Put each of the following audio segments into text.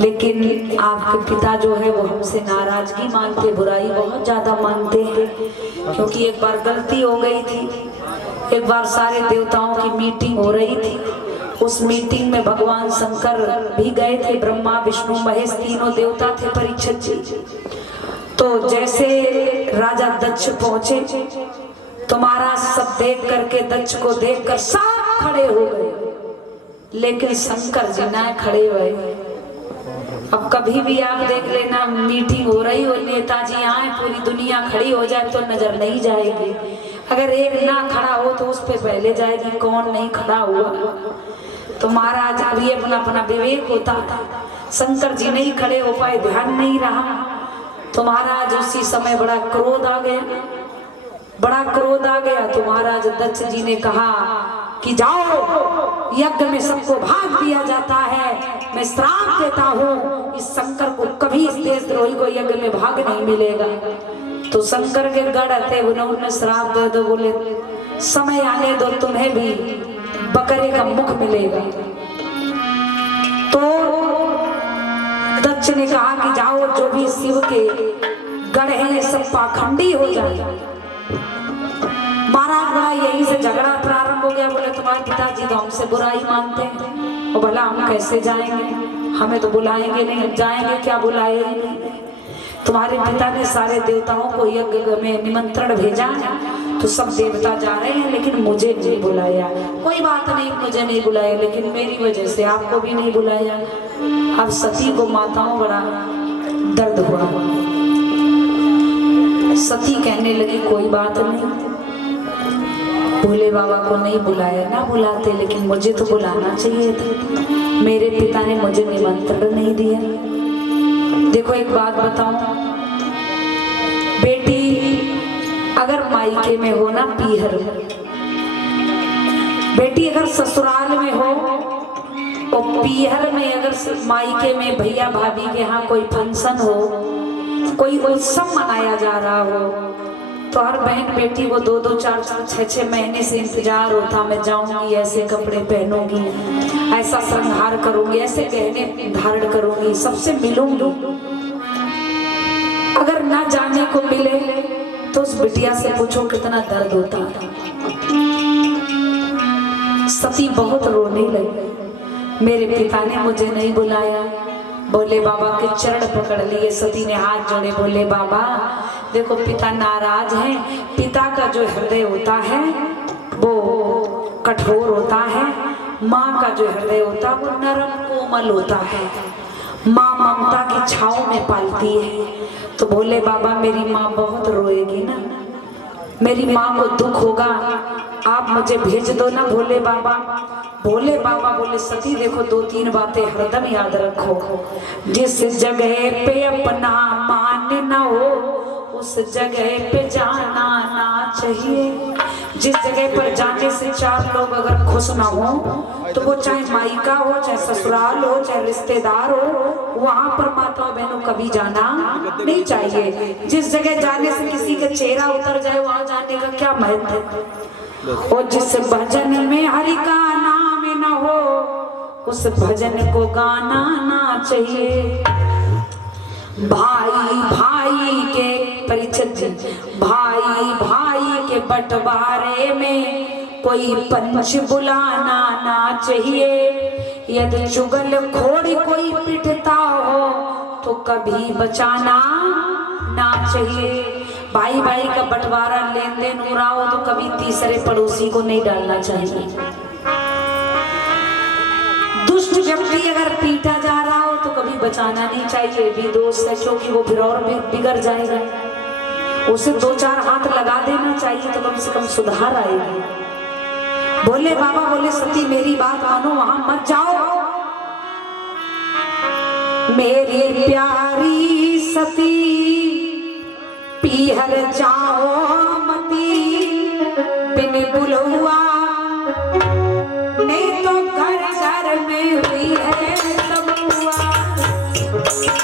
लेकिन आपके पिता जो है वो हमसे नाराजगी मानते, बुराई बहुत ज्यादा मानते हैं, क्योंकि एक बार गलती हो गई थी। एक बार सारे देवताओं की मीटिंग हो रही थी, उस मीटिंग में भगवान शंकर भी गए थे, ब्रह्मा विष्णु महेश तीनों देवता थे परीक्षित जी। तो जैसे राजा दक्ष पहुंचे तो महाराज सब देख करके, दक्ष को देखकर सब खड़े हो गए, लेकिन शंकर जी ना खड़े हुए। अब कभी भी आप देख लेना, मीटिंग हो रही हो, नेताजी आए, पूरी दुनिया खड़ी हो जाए तो नजर नहीं जाएगी। अगर एक ना खड़ा हो तो उस पे पहले जाएगी कौन नहीं खड़ा हुआ। तो महाराज अब ये अपना अपना विवेक होता था, शंकर जी नहीं खड़े हो पाए, ध्यान नहीं रहा। तो महाराज उसी समय बड़ा क्रोध आ गया, बड़ा क्रोध आ गया। तो महाराज दक्ष जी ने कहा कि जाओ, यज्ञ में सबको भाग दिया जाता है, मैं श्राप देता हूँ इस शंकर को, कभी इस देशद्रोही को यज्ञ में भाग नहीं मिलेगा। तो शंकर के गढ़ थे, उन्होंने श्राप दे दो, बोले समय आने दो, तुम्हें भी बकरे का मुख मिलेगा। तो दक्ष ने कहा कि जाओ, जो भी शिव के गढ़ हैं सब पाखंडी हो जाए। महाराज बड़ा यही से झगड़ा प्रारंभ हो गया। बोले तुम्हारे पिताजी तो हमसे बुराई मानते हैं, और भला हम कैसे जाएंगे, हमें तो बुलाएंगे नहीं, जाएंगे क्या, बुलाए नहीं। तुम्हारे पिता ने सारे देवताओं को यज्ञ में निमंत्रण भेजा, तो सब देवता जा रहे हैं, लेकिन मुझे नहीं बुलाया। कोई बात नहीं, मुझे नहीं बुलाया, लेकिन मेरी वजह से आपको भी नहीं बुलाया। अब सती को माताओं बड़ा दर्द हुआ। सती कहने लगी कोई बात नहीं, भोले बाबा को नहीं बुलाया, ना बुलाते, लेकिन मुझे तो बुलाना चाहिए था, मेरे पिता ने मुझे निमंत्रण नहीं दिया। देखो एक बात बताऊं, बेटी अगर मायके में हो ना, पीहर में, बेटी अगर ससुराल में हो और पीहर में, अगर मायके में भैया भाभी के यहाँ कोई फंक्शन हो, कोई उत्सव मनाया जा रहा हो, तो हर बहन बेटी को 2-2, 4-4, 6-6 महीने से इंतजार होता, मैं जाऊंगी, ऐसे कपड़े पहनूंगी, ऐसा श्रृंगार करूंगी, ऐसे गहने धारण करूंगी, सबसे मिलूंगी। अगर ना जाने को मिले तो उस बिटिया से पूछो कितना दर्द होता है। सती बहुत रोने लगी, मेरे पिता ने मुझे नहीं बुलाया। भोले बाबा के चरण पकड़ लिए, सती ने हाथ जोड़े, बोले बाबा देखो पिता नाराज हैं, पिता का जो हृदय होता है वो कठोर होता है, माँ का जो हृदय होता है वो नरम कोमल होता है, माँ ममता की छाव में पालती है। तो भोले बाबा मेरी माँ बहुत रोएगी ना, मेरी माँ को दुख होगा, आप मुझे भेज दो ना भोले बाबा। भोले बाबा बोले सती देखो 2-3 बातें हरदम याद रखो, जिस जगह पे अपना मान ना हो उस जगह पे जाना ना चाहिए। जिस जगह पर जाने से 4 लोग अगर खुश ना हो, तो वो चाहे मायका हो, चाहे ससुराल हो, चाहे रिश्तेदार हो, वहां पर माता बहनों कभी जाना नहीं चाहिए। जिस जगह जाने से किसी का चेहरा उतर जाए, वहां जाने का क्या महत्व है। और जिस भजन में हरि का नाम न हो उस भजन को गाना ना चाहिए। भाई भाई के परीक्षित जी, भाई भाई के बंटवारे में कोई पंच बुलाना ना चाहिए। यदि चुगल खोड़ी कोई पिटता हो तो कभी बचाना ना चाहिए। भाई भाई का बंटवारा लेन देन हो रहा हो तो कभी तीसरे पड़ोसी को नहीं डालना चाहिए। दुष्ट व्यक्ति अगर पीटा जा रहा हो तो कभी बचाना नहीं चाहिए, भी दोस्त है, क्योंकि वो फिर और बिगड़ जाएगा। उसे 2-4 हाथ लगा देना चाहिए तो कम से कम सुधार आएगी। बोले बाबा बोले सती मेरी बात मानो, वहां मत जाओ। मेरी प्यारी सती पीहर जाओ मती, बिन बुलवा नहीं तो घर घर में हुई है तबुआ।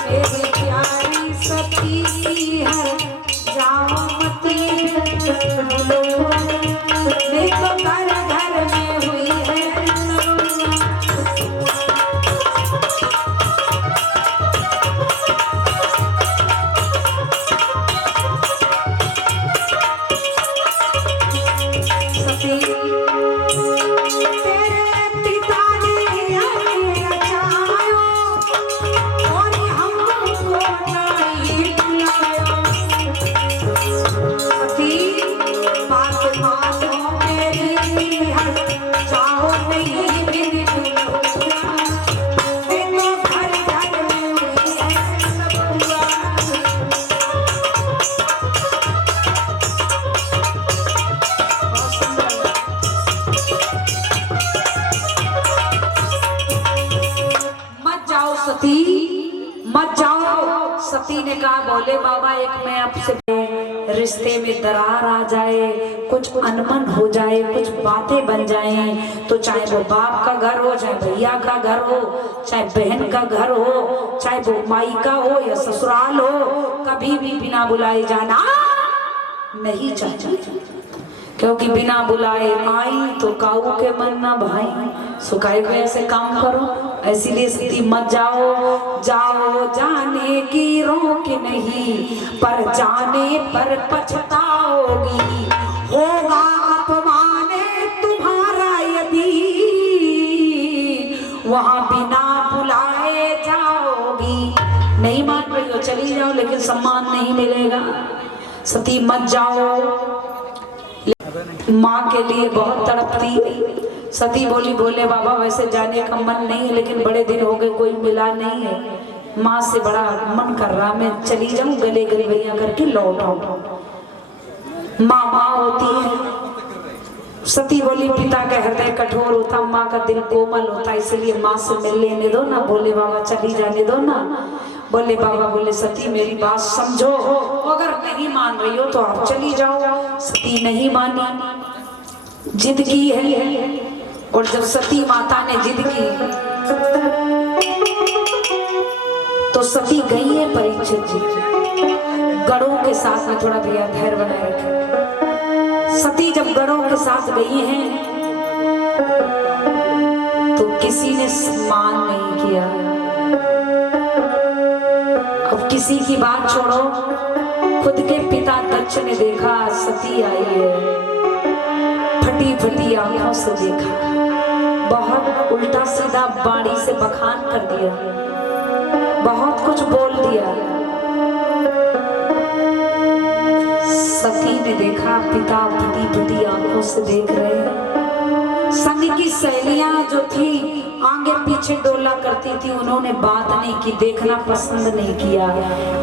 मेरी प्यारी सती पीहर जाओ मती, बिन बुलवा नहीं तो घर घर में हुई है तबुआ। ने कहा बोले बाबा एक मैं आपसे रिश्ते में दरार आ जाए, कुछ अनबन हो जाए, कुछ बातें बन जाएं, तो चाहे वो बाप का घर हो, चाहे भैया का घर हो, चाहे बहन का घर हो, चाहे वो माई का हो या ससुराल हो, कभी भी बिना बुलाए जाना नहीं चाहिए। क्योंकि बिना बुलाए आई तो काऊ के मन ना भाई, सुखाए को ऐसे काम करो। इसीलिए सती मत जाओ, जाओ जाने की रोक नहीं, पर जाने पर पछताओगी, होगा अपमान तुम्हारा यदि वहां बिना बुलाए जाओगी। नहीं मान रही हो चली जाओ, लेकिन सम्मान नहीं मिलेगा। सती मत जाओ। माँ के लिए बहुत तड़पती। सती बोली बोले बाबा वैसे जाने का मन नहीं है, लेकिन बड़े दिन हो गए कोई मिला नहीं है, माँ से बड़ा मन कर रहा, मैं चली जाऊं गले गले भैया करके लौट आऊं। माँ माँ होती है। सती बोली पिता का हृदय कठोर होता, माँ का दिल कोमल होता, इसलिए माँ से मिल लेने दो ना। बोले बाबा चली जाने दो ना। बोले बाबा बोले सती मेरी बात समझो, अगर नहीं मान रही हो तो आप चली जाओ। सती नहीं मानी, जिद की है। और जब सती माता ने जिद की तो सती गई है परीक्षित जी गढ़ों के साथ में। थोड़ा भैया धैर्य बनाए रखे। सती जब गढ़ों के साथ गई हैं तो किसी ने सम्मान नहीं किया। अब किसी की बात छोड़ो, खुद के पिता दक्ष ने देखा सती आई है, फटी फटी आंखों से देखा, बहुत उल्टा सीधा बाणी से बखान कर दिया, बहुत कुछ बोल दिया। सती ने देखा पिता फटी फटी आंखों से देख रहे हैं। संग की सहेलियां जो थी आगे पीछे डोला करती थी, उन्होंने बात नहीं की, देखना पसंद नहीं किया।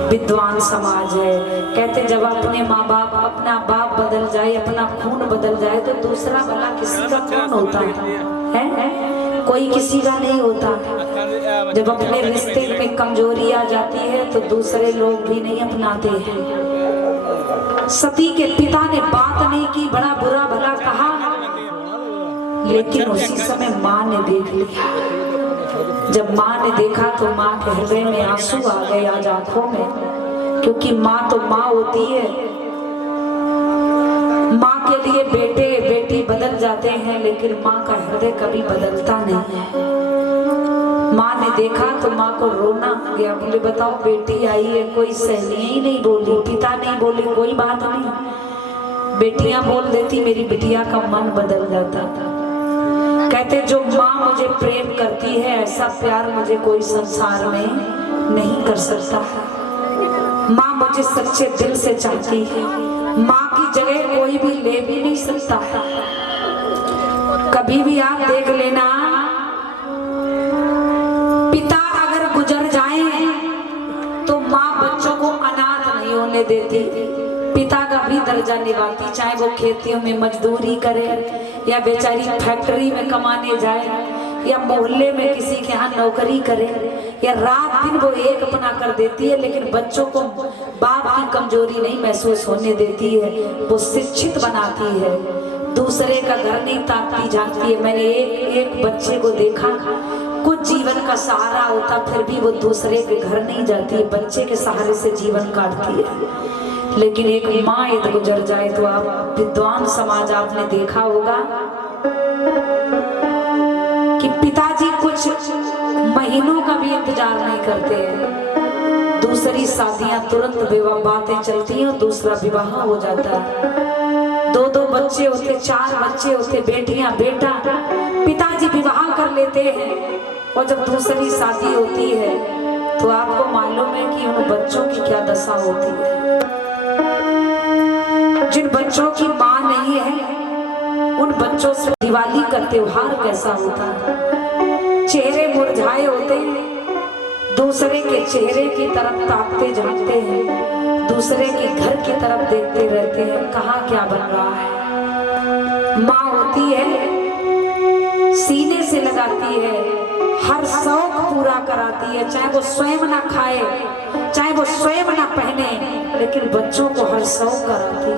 विद्वान समाज है, कहते जब अपने माँ बाप अपना बाप बदल जाए, अपना खून बदल जाए, तो दूसरा भला किसी का खून होता है? कोई किसी का नहीं होता। जब अपने रिश्ते में कमजोरी आ जाती है तो दूसरे लोग भी नहीं अपनाते हैं। सती के पिता ने बात नहीं की, बड़ा बुरा भला कहा, लेकिन उसी समय माँ ने देख लिया। जब माँ ने देखा तो माँ के हृदय में आंसू आ गए आज आंखों में, क्योंकि माँ तो माँ होती है। माँ के लिए बेटे बेटी बदल जाते हैं, लेकिन माँ का हृदय कभी बदलता नहीं है। माँ ने देखा तो माँ को रोना आ गया। बोले बताओ बेटी आई है, कोई सहेलियां ही नहीं बोली, पिता नहीं बोले, कोई बात नहीं। बेटियां बोल देती मेरी बिटिया का मन बदल जाता था। कहते जो माँ मुझे प्रेम करती है ऐसा प्यार मुझे कोई संसार में नहीं कर सकता। माँ मुझे सच्चे दिल से चाहती है, माँ की जगह कोई भी ले भी नहीं सकता। कभी भी आप देख लेना, पिता अगर गुजर जाए तो माँ बच्चों को अनाथ नहीं होने देती, पिता का भी दर्जा निभाती। चाहे वो खेतियों में मजदूरी करे या बेचारी फैक्ट्री में कमाने जाए या मोहल्ले में किसी के यहाँ नौकरी करे या रात दिन वो एक अपना कर देती है, लेकिन बच्चों को बाप की कमजोरी नहीं महसूस होने देती है। वो शिक्षित बनाती है, दूसरे का घर नहीं ताकती जानती है। मैंने एक बच्चे को देखा, कुछ जीवन का सहारा होता फिर भी वो दूसरे के घर नहीं जाती है, बच्चे के सहारे से जीवन काटती है। लेकिन एक माँ यदि गुजर जाए तो आप विद्वान समाज आपने देखा होगा कि पिताजी कुछ महीनों का भी इंतजार नहीं करते हैं, दूसरी शादियां तुरंत विवाह बातें चलती हैं और दूसरा विवाह हो जाता है। दो दो बच्चे होते, चार बच्चे होते, बेटियां बेटा, पिताजी विवाह कर लेते हैं और जब दूसरी शादी होती है तो आपको मालूम है कि उन बच्चों की क्या दशा होती है। जिन बच्चों की माँ नहीं है उन बच्चों से दिवाली का त्योहार कैसा होता है, चेहरे मुरझाए होते हैं, दूसरे के चेहरे की तरफ ताकते जाते हैं, दूसरे के घर की तरफ देखते रहते हैं, कहाँ क्या बन रहा है। माँ होती है सीने से लगाती है, हर शौक पूरा कराती है, चाहे वो स्वयं ना खाए, चाहे वो स्वयं ना पहने, लेकिन बच्चों को हर शौक कराती है।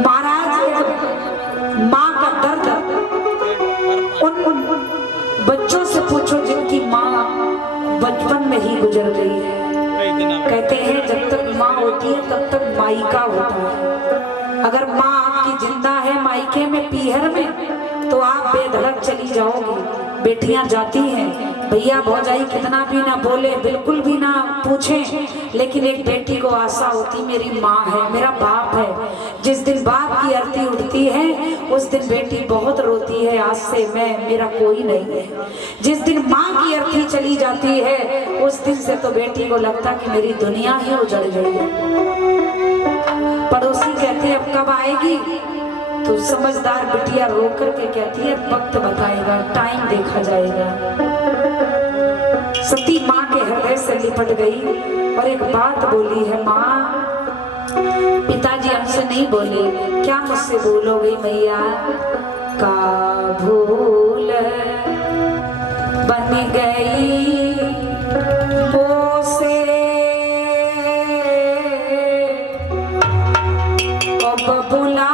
महाराज माँ का दर्द उन बच्चों से पूछो जिनकी माँ बचपन में ही गुजर गई है। कहते हैं जब तक माँ होती है तब तक मायका होता है। अगर माँ आपकी जिंदा है मायके में पीहर में तो आप बेधड़क चली जाओगी। बेटियां जाती हैं, भैया भौजाई कितना भी ना बोले, बिल्कुल भी ना पूछें, लेकिन एक बेटी को आशा होती मेरी माँ है, मेरा बाप है। जिस दिन बाप की अर्थी उठती है उस दिन बेटी बहुत रोती है, आज से मेरा कोई नहीं है। जिस दिन माँ की अर्थी चली जाती है उस दिन से तो बेटी को लगता कि मेरी दुनिया ही उजड़ गई है। पड़ोसी कहते अब कब आएगी, तो समझदार बिटिया रो करके कहती है वक्त बताएगा, टाइम देखा जाएगा। सती माँ के हृदय से लिपट गई और एक बात बोली है, माँ पिताजी हमसे नहीं बोले, क्या मुझसे बोलोगे मैया? का भूल बन गई मोसे अब बुला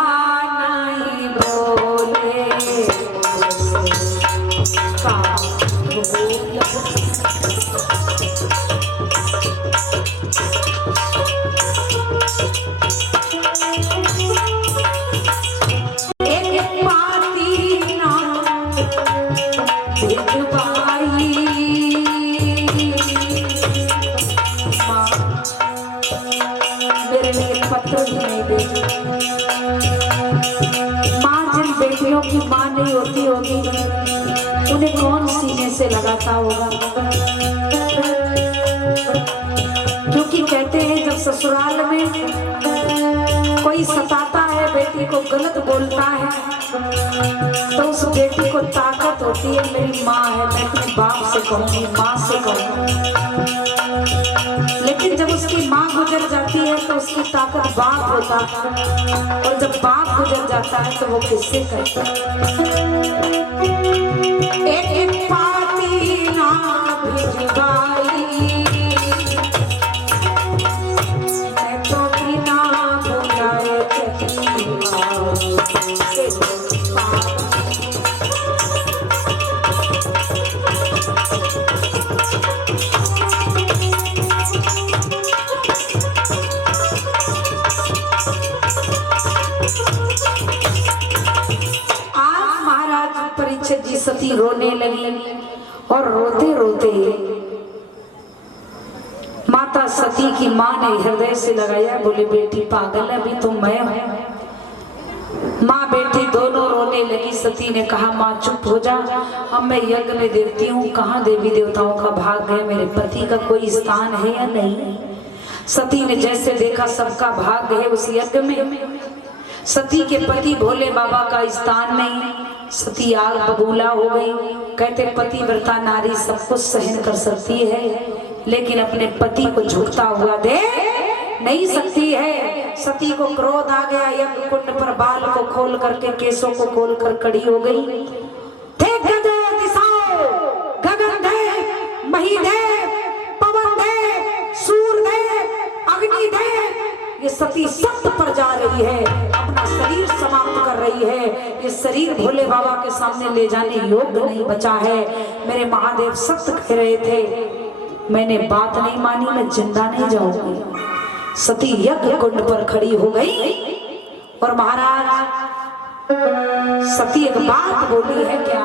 बेटियों की माँ नहीं होती होगी उन्हें कौन सीने से लगाता होगा। क्योंकि कहते हैं जब ससुराल में कोई सताता है, बेटी को गलत बोलता है, तो उस बेटी को ताकत होती है मेरी माँ है, मैं अपने बाप से कहूँगी, माँ से कहूँगी। लेकिन जब उसकी माँ गुजर जाती है तो उसकी ताकत बाप होता है, और जब बाप गुजर जाता है तो वो किससे करता है। एक पाती ना भिजवाई, मैं तो बिना बुलाए जी सती रोने लगी और रोते रोते माता सती की माँ ने हृदय से लगाया, बोले बेटी पागल है, अभी तो मैं हूं। माँ बेटी दोनों रोने लगी। सती ने कहा माँ चुप हो जा, अब मैं यज्ञ में देखती हूँ कहाँ देवी देवताओं का भाग है, मेरे पति का कोई स्थान है या नहीं। सती ने जैसे देखा सबका भाग है उस यज्ञ में, सती के पति भोले बाबा का स्थान नहीं। सती आग बबूला हो गई। कहते पतिव्रता नारी सब कुछ सहन कर सकती है, लेकिन अपने पति को झुकता हुआ देख नहीं सकती है। सती को क्रोध आ गया, यज्ञ कुंड पर बाल को खोल करके केसों को खोल कर खड़ी हो गई। देख दिशाओ, गगन दे, मही दे, पवन दे, सूर दे, अग्नि दे, ये सती सत्य पर जा रही है, अपना शरीर समाप्त कर रही है। ये शरीर भोले बाबा के सामने ले जाने योग्य नहीं बचा है। मेरे महादेव सत्य कह रहे थे, मैंने बात नहीं मानी, मैं जिंदा नहीं जाऊंगी। सती यज्ञ कुंड पर खड़ी हो गई और महाराज सती एक बात बोली है, क्या?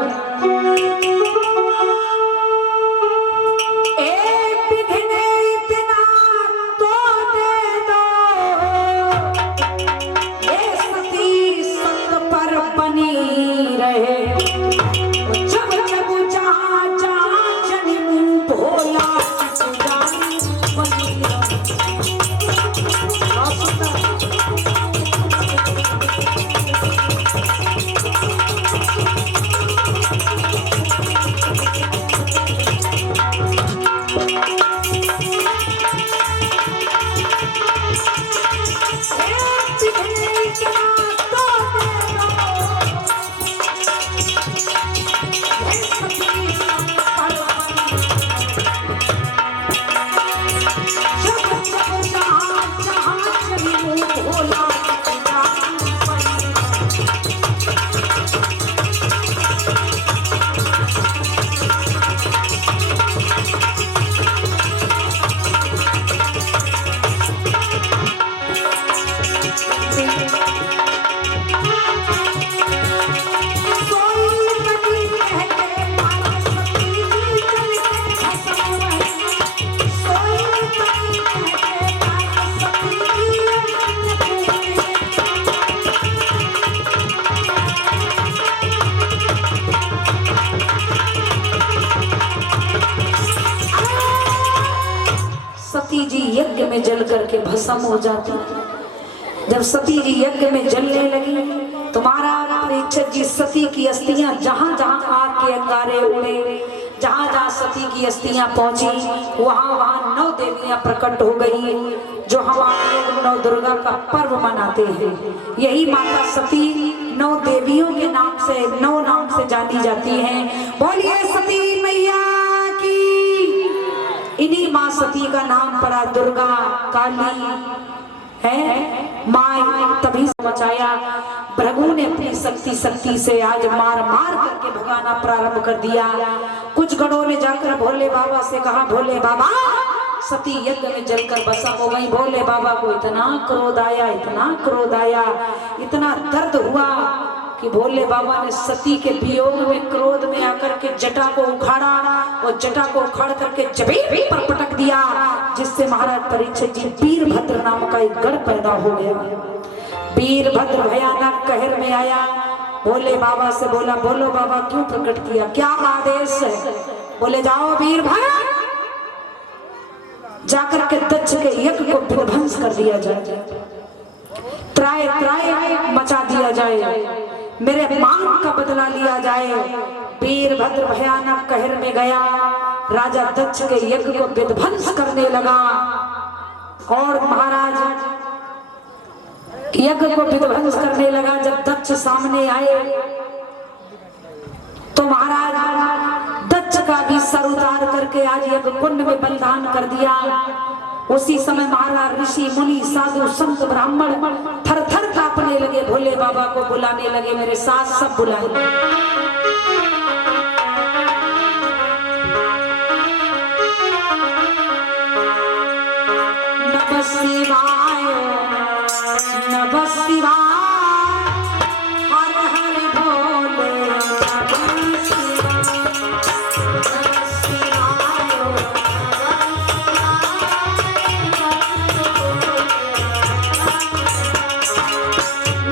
सती जी यज्ञ में जल करके भस्म हो जाती। जब सती जी यज्ञ में जलने लगी तो महाराज परीक्षित जी सती की अस्थियां जहां जहां आग के अंगारे उड़े, जहां जहां सती की अस्थियां पहुंची वहां वहां 9 देवियां प्रकट हो गई, जो हमारे लोग 9 दुर्गा का पर्व मनाते हैं। यही माता सती 9 देवियों के नाम से 9 नाम से जानी जाती हैं। बोलिए सती मैया की। इन्हीं माँ सती का नाम पड़ा दुर्गा, काली है माँ। तभी मचाया भृगु ने अपनी शक्ति से आज मार मार करके भगाना प्रारंभ कर दिया। कुछ गणों ने जाकर भोले बाबा से कहा, भोले बाबा सती यज्ञ में जलकर भस्म हो गई। भोले बाबा को इतना क्रोध आया, इतना क्रोध आया, इतना दर्द हुआ कि भोले बाबा ने सती के वियोग में क्रोध में आकर के जटा को उखाड़ा और जटा को उखाड़ करके जमीन पर पटक दिया, जिससे महाराज परीक्षित जी वीरभद्र नाम का एक गढ़ पैदा हो गया। वीरभद्र भयानक कहर में आया, भोले बाबा से बोला, बोलो बाबा क्यों प्रकट किया, क्या आदेश है? बोले जाओ वीरभद्र, जाकर के दक्ष के यज्ञ को विध्वंस कर दिया जाए, त्राय त्राय मचा दिया जाए, मेरे मांग का बदला लिया जाए। वीरभद्र भयानक कहर में गया, राजा दक्ष के यज्ञ को विध्वंस करने लगा। और महाराज यज्ञ को विध्वंस करने लगा। जब दक्ष सामने आए तो महाराज दक्ष का भी सर उतार करके आज यज्ञ कुंड में बलिदान कर दिया। उसी समय महाराज ऋषि मुनि साधु संत ब्राह्मण थर थर कांपने लगे, भोले बाबा को बुलाने लगे, मेरे साथ सब बुलाए। नमः शिवाय नमः शिवाय, हर हर भोले नमः शिवाय, नमः शिवाय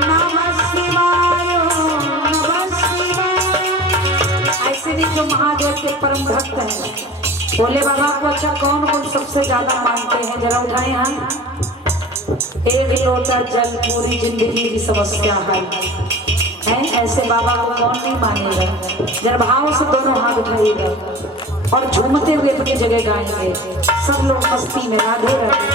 नमः शिवाय नमः शिवाय। ऐसे भी जो महादेव के परम भक्त हैं, भोले बाबा को अच्छा कौन कौन सबसे ज्यादा मानते हैं, जरा उठाए हाथ। एक लोटा जल पूरी जिंदगी की समस्या है ऐसे बाबा को कौन नहीं मानेगा। जरा भाव से दोनों हाथ उठाइएगा और झूमते हुए अपनी जगह गाएंगे। सब लोग मस्ती में राधे राधे।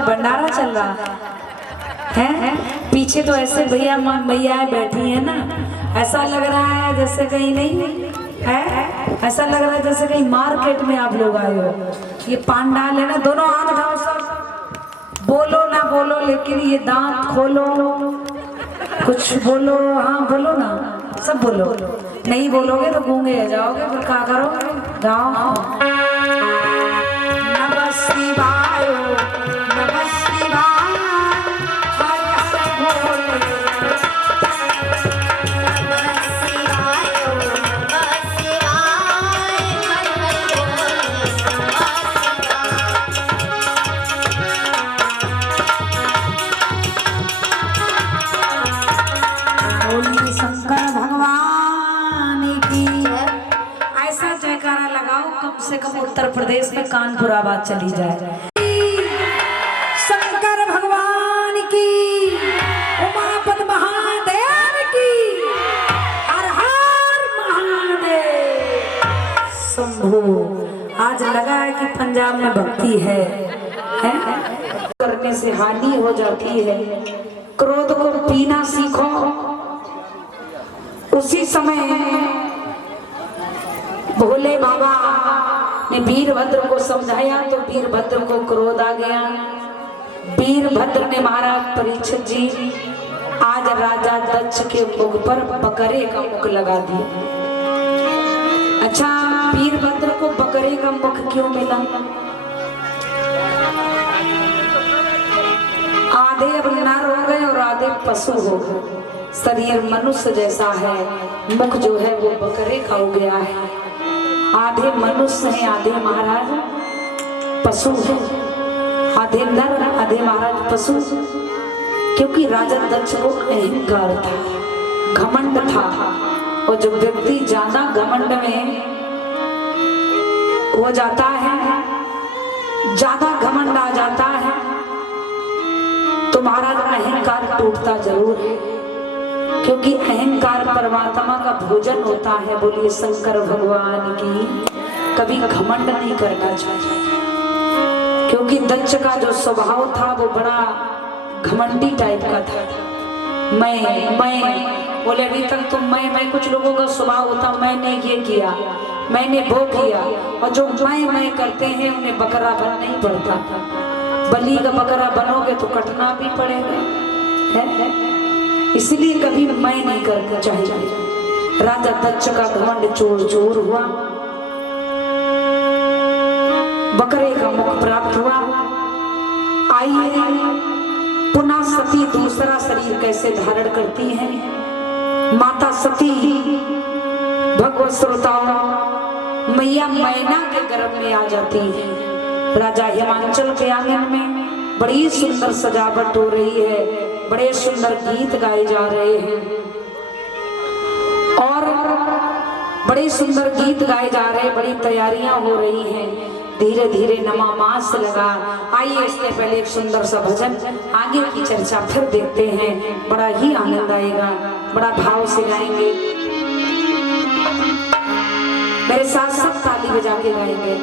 भंडारा चल रहा है पीछे, तो ऐसे भैया मैया बैठी है ना, ऐसा लग रहा है जैसे कहीं नहीं है, ऐसा लग रहा है जैसे कहीं मार्केट में आप लोग आए हो। ये पांडाल है ना, दोनों हाथ उठाओ, सब बोलो ना बोलो, लेकिन ये दांत खोलो, कुछ बोलो, हाँ बोलो ना, सब बोलो। नहीं बोलोगे तो गूंगे जाओगे, फिर क्या करोगे, गाओ। नमः शिवाय नमः शिवाय, हर हर भोले नमः शिवाय नमः शिवाय, हर हर भोले नमः शिवाय। कानपुर आवाज चली जाए। शंकर भगवान की, उमापति महादेव की, हर हर महादेव शंभू। आज लगा है कि पंजाब में भक्ति है? करने से हानि हो जाती है। क्रोध को पीना सीखो। उसी समय भोले बाबा ने वीरभद्र को समझाया तो वीरभद्र को क्रोध आ गया। वीरभद्र ने महाराज परीक्षित जी आज राजा दक्ष के मुख पर बकरे का मुख लगा दिया। अच्छा, वीरभद्र को बकरे का मुख क्यों मिला? आधे अब नर हो गए और आधे पशु हो गए। शरीर मनुष्य जैसा है, मुख जो है वो बकरे का हो गया है। आधे मनुष्य हैं, आधे महाराज पशु हैं। आधे नर, आधे महाराज पशु। क्योंकि राजा दक्ष को अहंकार था, घमंड था। और जब व्यक्ति ज्यादा घमंड में हो जाता है, ज्यादा घमंड आ जाता है, तो महाराज अहंकार टूटता जरूर है। क्योंकि अहंकार परमात्मा का भोजन होता है। बोलिए शंकर भगवान की। कभी घमंड नहीं करना चाहिए। क्योंकि दक्ष का जो स्वभाव था वो बड़ा घमंडी टाइप का था। मैं बोले अभी तक तो मैं कुछ लोगों का स्वभाव होता, मैंने ये किया, मैंने वो किया। और जो मैं करते हैं उन्हें बकरा बनना ही पड़ता। बलि का बकरा बनोगे तो कटना भी पड़ेगा, है? इसलिए कभी मैं नहीं करना चाहिए। राजा दक्ष का घमंड चोर चोर हुआ, बकरे का मुख प्राप्त हुआ। आइए पुनः सती दूसरा शरीर कैसे धारण करती हैं। माता सती भगवत श्रोताओं मैया मैना के गर्भ में आ जाती है। राजा हिमांचल के आंगन में बड़ी सुंदर सजावट हो रही है, बड़े सुंदर गीत गाए जा रहे हैं और बड़े सुंदर गीत गाए जा रहे हैं, बड़ी तैयारियां हो रही हैं। धीरे धीरे नमामास लगा। आइए इससे पहले एक सुंदर सा भजन, आगे की चर्चा फिर देखते हैं। बड़ा ही आनंद आएगा, बड़ा भाव से गाएंगे। मेरे साथ सब ताली बजा के गाएंगे,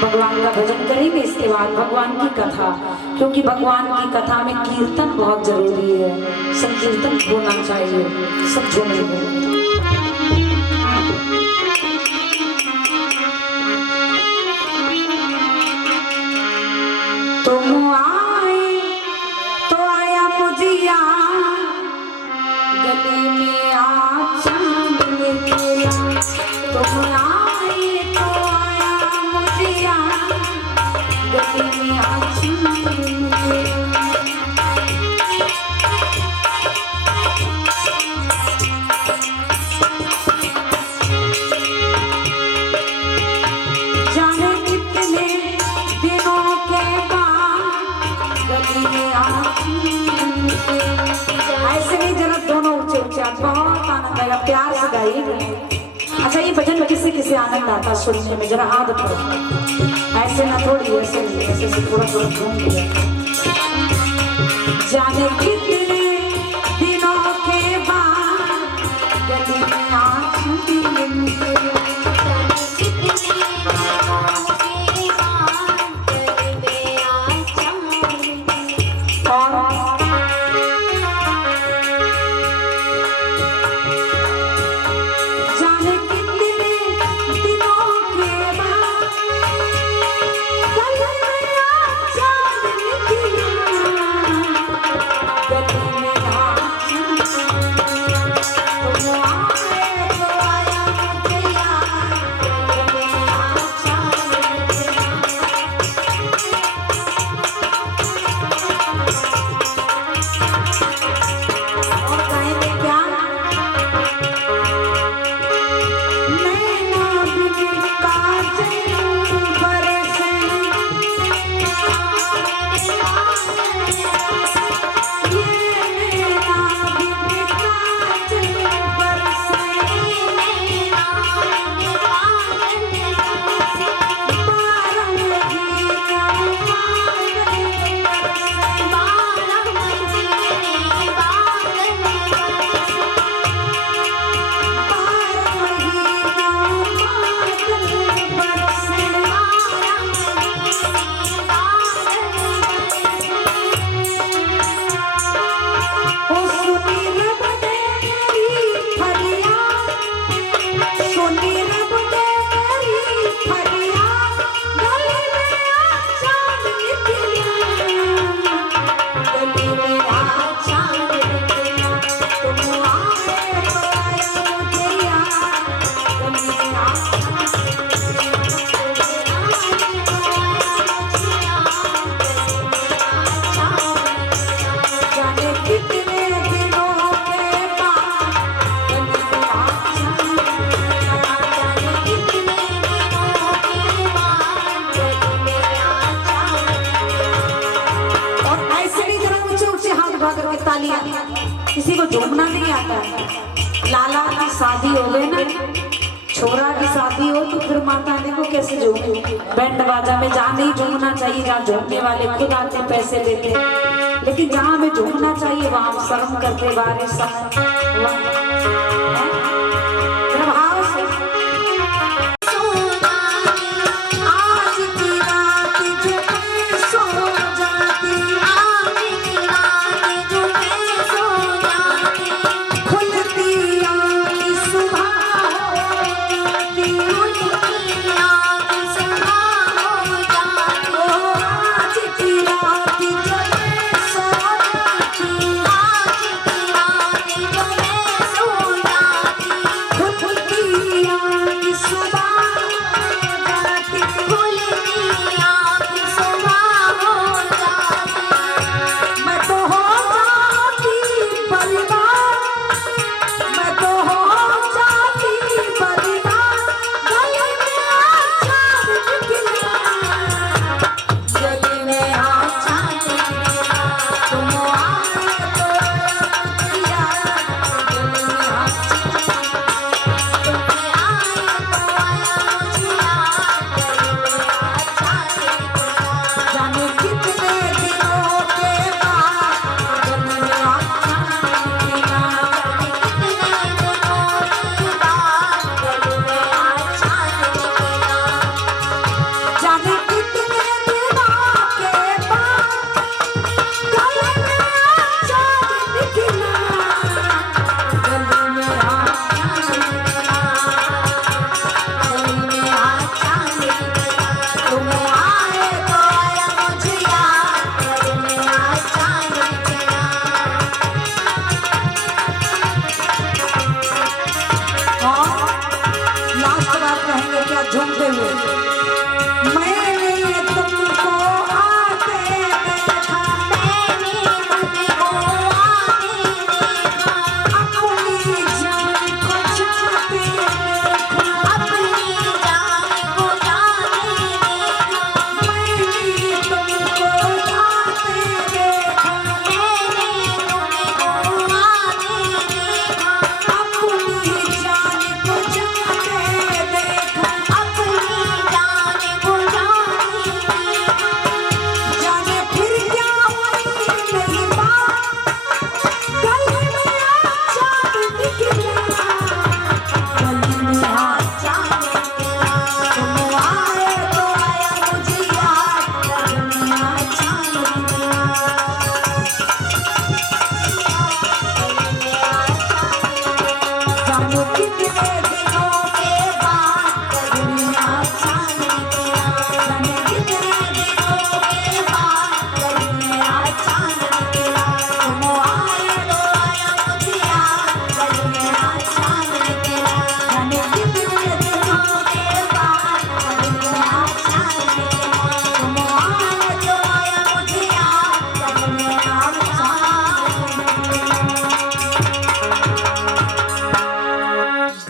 भगवान का भजन करेंगे। इसके बाद भगवान की कथा, क्योंकि भगवान की कथा में कीर्तन बहुत जरूरी है। संकीर्तन होना चाहिए, सब झूमेंगे। तुम आए तो आया मुझिया, गली में आ चांद निकला। तुम आए तो आया मुझिया, गली में आ चांद निकला। जाने कितने दिनों के ऐसे नहीं, जरा दोनों ऊंचे ऊंचे, बहुत आनंद आएगा। प्यार से गाइए। अच्छा, ये भजन में किसी किसी आनंद आता सुनने में, जरा हाथ उठाओ। ऐसे ना थोड़ी, ऐसे नहीं, ऐसे से थोड़ा थोड़ा घूम लिया। जाने कितने दिनों के बाद गली में आँखी उठा करके तालियां। किसी को झूमना नहीं आता है। लाला की शादी हो गई ना, छोरा की शादी हो तो फिर माता देखो कैसे झूमे। बैंड बाजा में जहाँ नहीं झूमना चाहिए, जहाँ झूमने वाले खुद आते पैसे देते, लेकिन जहाँ हमें झूमना चाहिए वहाँ हम शर्म करते बारे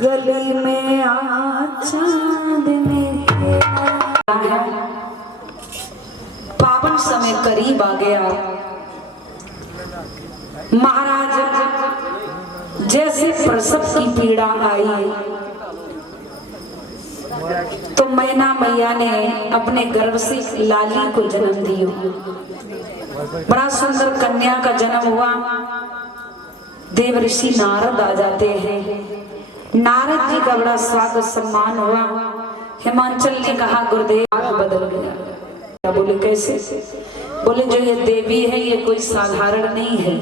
गली में चांद में पावन समय करीब आ गया। महाराज जैसे प्रसव की पीड़ा आई तो मैना मैया ने अपने गर्भ से लाली को जन्म दिया। बड़ा सुंदर कन्या का जन्म हुआ। देव ऋषि नारद आ जाते हैं। नारद जी का बड़ा स्वागत सम्मान हुआ। हिमांचल ने कहा गुरुदेव बदल गया। बोले कैसे? बोले जो ये देवी है ये कोई साधारण नहीं है,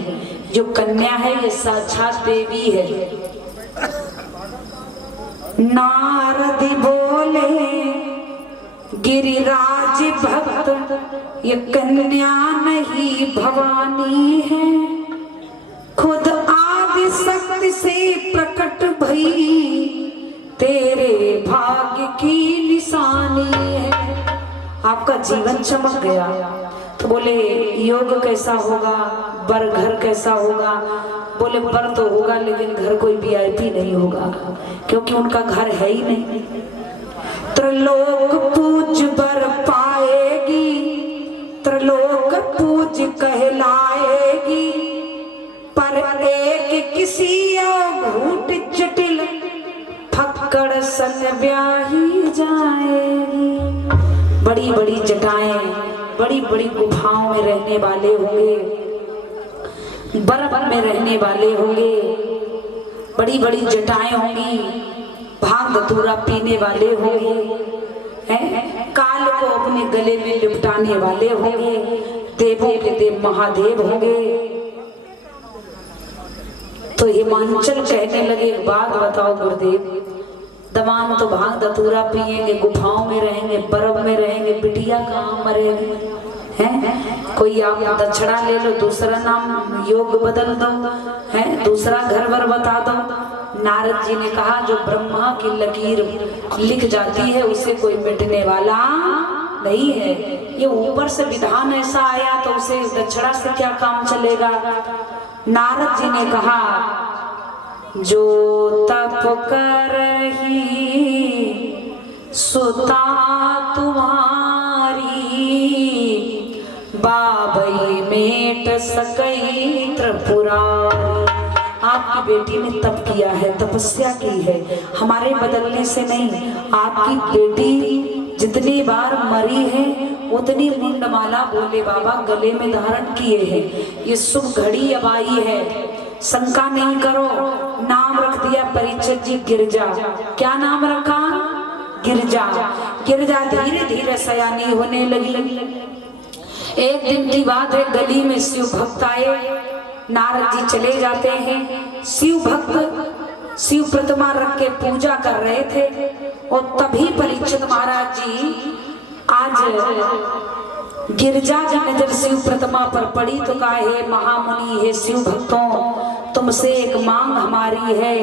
जो कन्या है ये साक्षात देवी है। नारद बोले गिरिराज भक्त ये कन्या नहीं भवानी है, खुद आदि शक्ति से प्रकट भई तेरे भाग्य की निशानी है। आपका जीवन चमक गया। तो बोले योग कैसा होगा, बर घर कैसा होगा? बोले बर तो होगा लेकिन घर कोई वीआईपी नहीं होगा, क्योंकि उनका घर है ही नहीं। त्रिलोक पूज बर पाएगी, त्रिलोक पूज कहलाएगी, सिया घूट जटिल फक्कड़ संग ब्याही जाएगी। बड़ी बड़ी जटाएं, बड़ी बड़ी गुफाओं में रहने वाले होंगे, बर्फ में रहने वाले होंगे, बड़ी बड़ी जटाएं होंगी, भांग धतूरा पीने वाले होंगे, काल को अपने गले में लिपटाने वाले होंगे, देवों के देव महादेव होंगे। तो हिमांचल कहने लगे, एक बात बताओ गुरुदेव, दमान तो भांग धतूरा पिएंगे, गुफाओं में रहेंगे, बर्फ में रहेंगे, बिटिया कहाँ मरेगी? हैं? कोई आप दक्षिणा ले लो, दूसरा नाम योग बदल दो, हैं? दूसरा घर वर बता दो। नारद जी ने कहा, जो ब्रह्मा की लकीर लिख जाती है उसे कोई मिटने वाला नहीं है। ये ऊपर से विधान ऐसा आया तो उसे दक्षिणा से क्या काम चलेगा? नारद जी ने कहा, जो तप करही सुता तुम्हारी, बाबई मेट सकई त्रिपुरारी। आपकी बेटी ने तप किया है, तपस्या की है, हमारे बदलने से नहीं। आपकी बेटी जितनी बार मरी है उतनी मुंडमाला भोले बाबा गले में धारण किए हैं। ये शुभ घड़ी अब आई है, शंका नहीं करो। नाम रख दिया परीक्षित जी गिरजा। क्या नाम रखा? गिरजा। गिरजा धीरे धीरे सयानी होने लगी। एक दिन की बात है, गली में शिव भक्त आए, नारद जी चले जाते हैं। शिव भक्त शिव प्रतिमा रख के पूजा कर रहे थे और तभी परीक्षित महाराज जी, आज गिरजा की नजर शिव प्रतिमा पर पड़ी तो कहा, हे महामुनि, हे शिव भक्तों, तुमसे एक मांग हमारी है।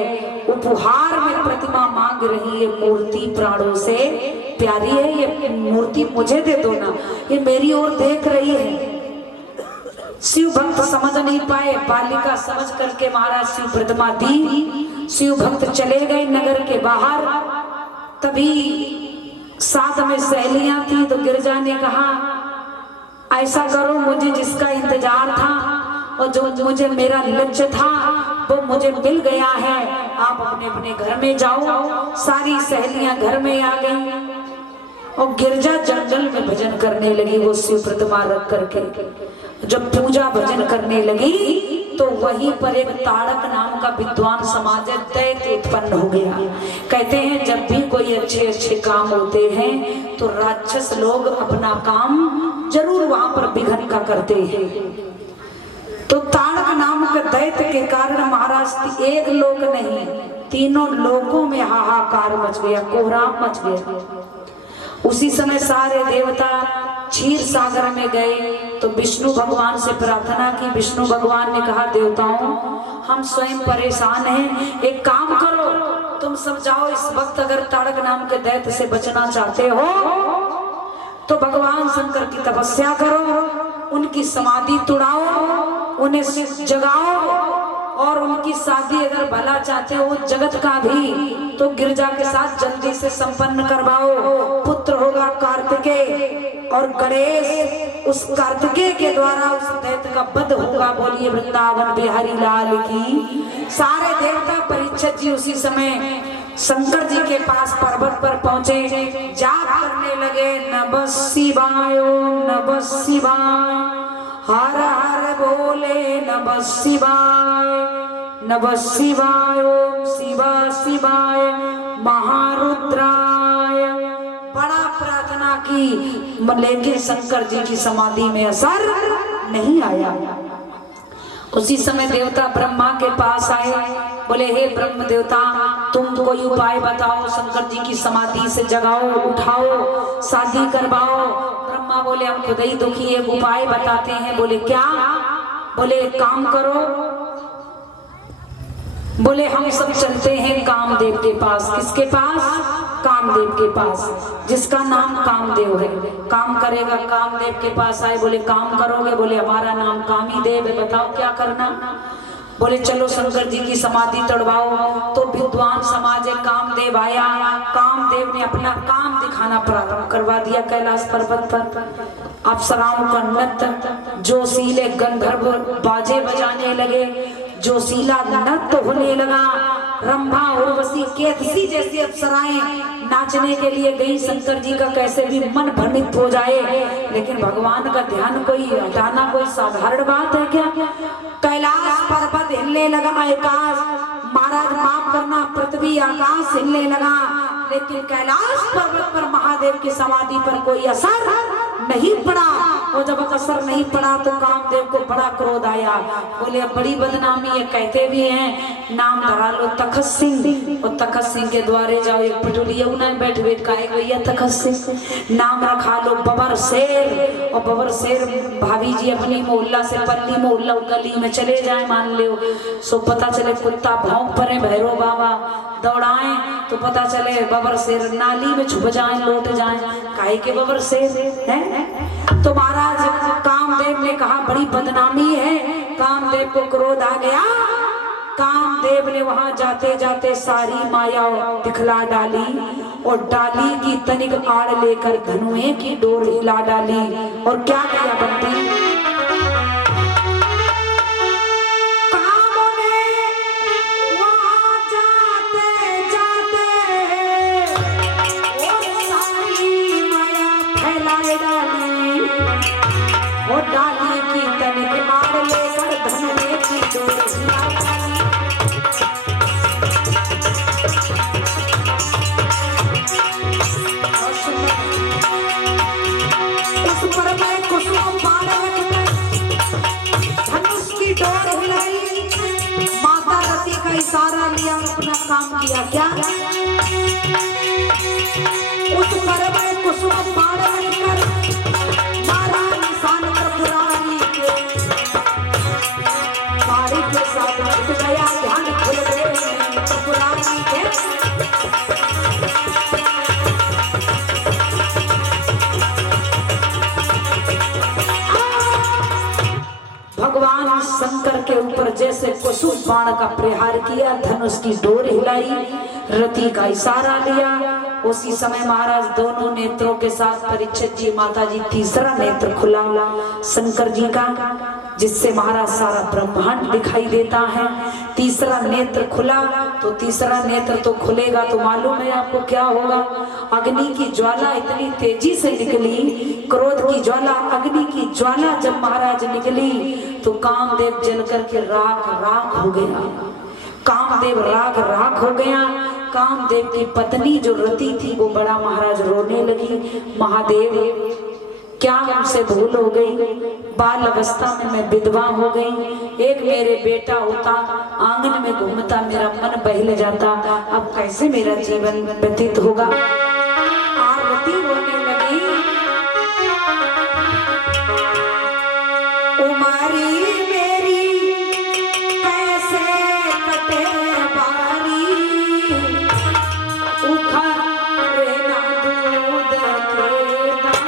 उपहार में प्रतिमा मांग रही है, मूर्ति प्राणों से प्यारी है, ये मूर्ति मुझे दे दो ना, ये मेरी ओर देख रही है। शिव भक्त समझ नहीं पाए, बालिका समझ करके महाराज शिव प्रतिमा दी। शिव भक्त चले गए नगर के बाहर। तभी साथ में सहेलियां थी तो गिरजा ने कहा, ऐसा करो, मुझे जिसका इंतजार था और जो मुझे मेरा लक्ष्य था वो मुझे मिल गया है, आप अपने अपने घर में जाओ। सारी सहेलियां घर में आ गई और गिरजा जंगल में भजन करने लगी, वो शिव प्रतिमा रख करके। जब पूजा भजन करने लगी तो वहीं पर एक ताड़क नाम का विद्वान समाज दैत्य उत्पन्न हो गया। कहते हैं जब भी कोई अच्छे अच्छे काम होते हैं तो राक्षस लोग अपना काम जरूर वहां पर विघ्न का करते हैं। तो ताड़क नाम के दैत्य के कारण महाराज एक लोक नहीं, तीनों लोकों में हाहाकार मच गया, कोहराम मच गया। उसी समय सारे देवता क्षीर सागर में गए तो विष्णु भगवान से प्रार्थना की। विष्णु भगवान ने कहा, देवताओं, हम स्वयं परेशान हैं, एक काम करो, तुम सब जाओ इस वक्त, अगर ताड़क नाम के दैत्य से बचना चाहते हो तो भगवान शंकर की तपस्या करो, उनकी समाधि तुड़ाओ, उन्हें जगाओ और उनकी शादी अगर भला चाहते हो जगत का भी तो गिरजा के साथ जल्दी से संपन्न करवाओ। पुत्र होगा कार्तिकेय और गणेश, उस कार्तिकेय के द्वारा उस दैत्य का वध होगा। बोलिए वृंदावन बिहारी लाल की। सारे देवता परीक्षित जी उसी समय शंकर जी के पास पर्वत पर पहुंचे, जाप करने लगे, नमः शिवाय नमः शिवाय, हर हर बोले नमः शिवाय नमः शिवाय, शिवा शिवाय महारुद्राय। बड़ा प्रार्थना की, लेकिन शंकर जी की समाधि में असर नहीं आया। उसी समय देवता ब्रह्मा के पास आए, बोले हे ब्रह्म देवता, तुम कोई उपाय बताओ, शंकर जी की समाधि से जगाओ, उठाओ, शादी करवाओ। ब्रह्मा बोले हम खुद ही दुखी, एक उपाय बताते हैं। बोले क्या? बोले एक काम करो, बोले हम सब चलते हैं कामदेव के पास। किसके पास? कामदेव के पास, जिसका नाम कामदेव है। काम करेगा, कामदेव के पास आए, बोले काम करोगे? बोले हमारा नाम कामी देव है, बताओ क्या करना। बोले चलो शंकर जी की समाधि तोड़वाओ। तो विद्वान समाज कामदेव आया, कामदेव ने अपना काम दिखाना प्रारंभ करवा दिया। कैलाश पर्वत पर अप्सराओं का नृत्य, जोशीले गंधर्व बाजे बजाने लगे, जो जोशीला नृत्य होने लगा। रंभा उर्वशी केतसी जैसी अप्सराएं नाचने के लिए गई। शंकर जी का कैसे भी मन भ्रमित हो जाए, लेकिन भगवान का ध्यान कोई हटाना कोई साधारण बात है क्या? कैलाश पर्वत हिलने लगा, आकाश, महाराज माफ करना, पृथ्वी आकाश हिलने लगा, लेकिन कैलाश पर्वत पर महादेव की समाधि पर कोई असर नहीं पड़ा। और जब असर नहीं पड़ा तो कामदेव को बड़ा क्रोध आया। बोले अब बड़ी बदनामी है, कहते भी हैं नाम धरा लो तखत सिंह, और तखत सिंह के द्वारे जाओ। एक पटोलिया में बैठ बैठ कहे भैया तखत सिंह। नाम रखा लो बबर शेर, और बबर शेर भाभी जी अपनी मोहल्ला से पल्ली मोहल्ला गली में चले जाए मान लो, सो पता चले कुत्ता भौंक पड़े, भैरव बाबा दौड़ाएं तो पता चले बबर शेर नाली में छुप जाए, लौट जाए, काहे के बबर शेर है। तो महाराज कामदेव ने कहा बड़ी बदनामी है। कामदेव को क्रोध आ गया। कामदेव ने वहां जाते जाते सारी माया दिखला डाली, और डाली की तनिक आड़ लेकर धनुए की डोर हिला डाली। और क्या किया बंटी? और डाली की तनिक आड़ लेकर धनुए की डोर हिला डाली। उस पर मैं कुसुम बाण रखकर धनुष की डोर हिलाई। माता रति का इशारा लिया, अपना काम किया। क्या? उस पर मैं कुसुम बाण रखकर भगवान शंकर के ऊपर जैसे कुसुम बाण का प्रहार किया, धनुष की डोर हिलाई, रति का इशारा लिया। उसी समय महाराज दोनों नेत्रों के साथ परीक्षित जी माता जी तीसरा नेत्र खुला शंकर जी का, जिससे महाराज सारा ब्रह्मांड दिखाई देता है। तीसरा नेत्र खुला तो तीसरा नेत्र तो खुलेगा तो मालूम है आपको क्या होगा? अग्नि की ज्वाला इतनी तेजी से निकली, क्रोध की ज्वाला, अग्नि की ज्वाला जब महाराज निकली तो कामदेव जल करके राख राख हो गया। कामदेव राख राख हो गया। कामदेव की पत्नी जो रति थी वो बड़ा महाराज रोने लगी। महादेव क्या हमसे भूल हो गई? बाल अवस्था में मैं विधवा हो गई। एक मेरे बेटा होता, आंगन में घूमता, मेरा मन बहल जाता। अब कैसे मेरा जीवन व्यतीत होगा? आरती होने लगी। उमारी मेरी कैसे कटे बारी, उखड़े ना दूध के दाम।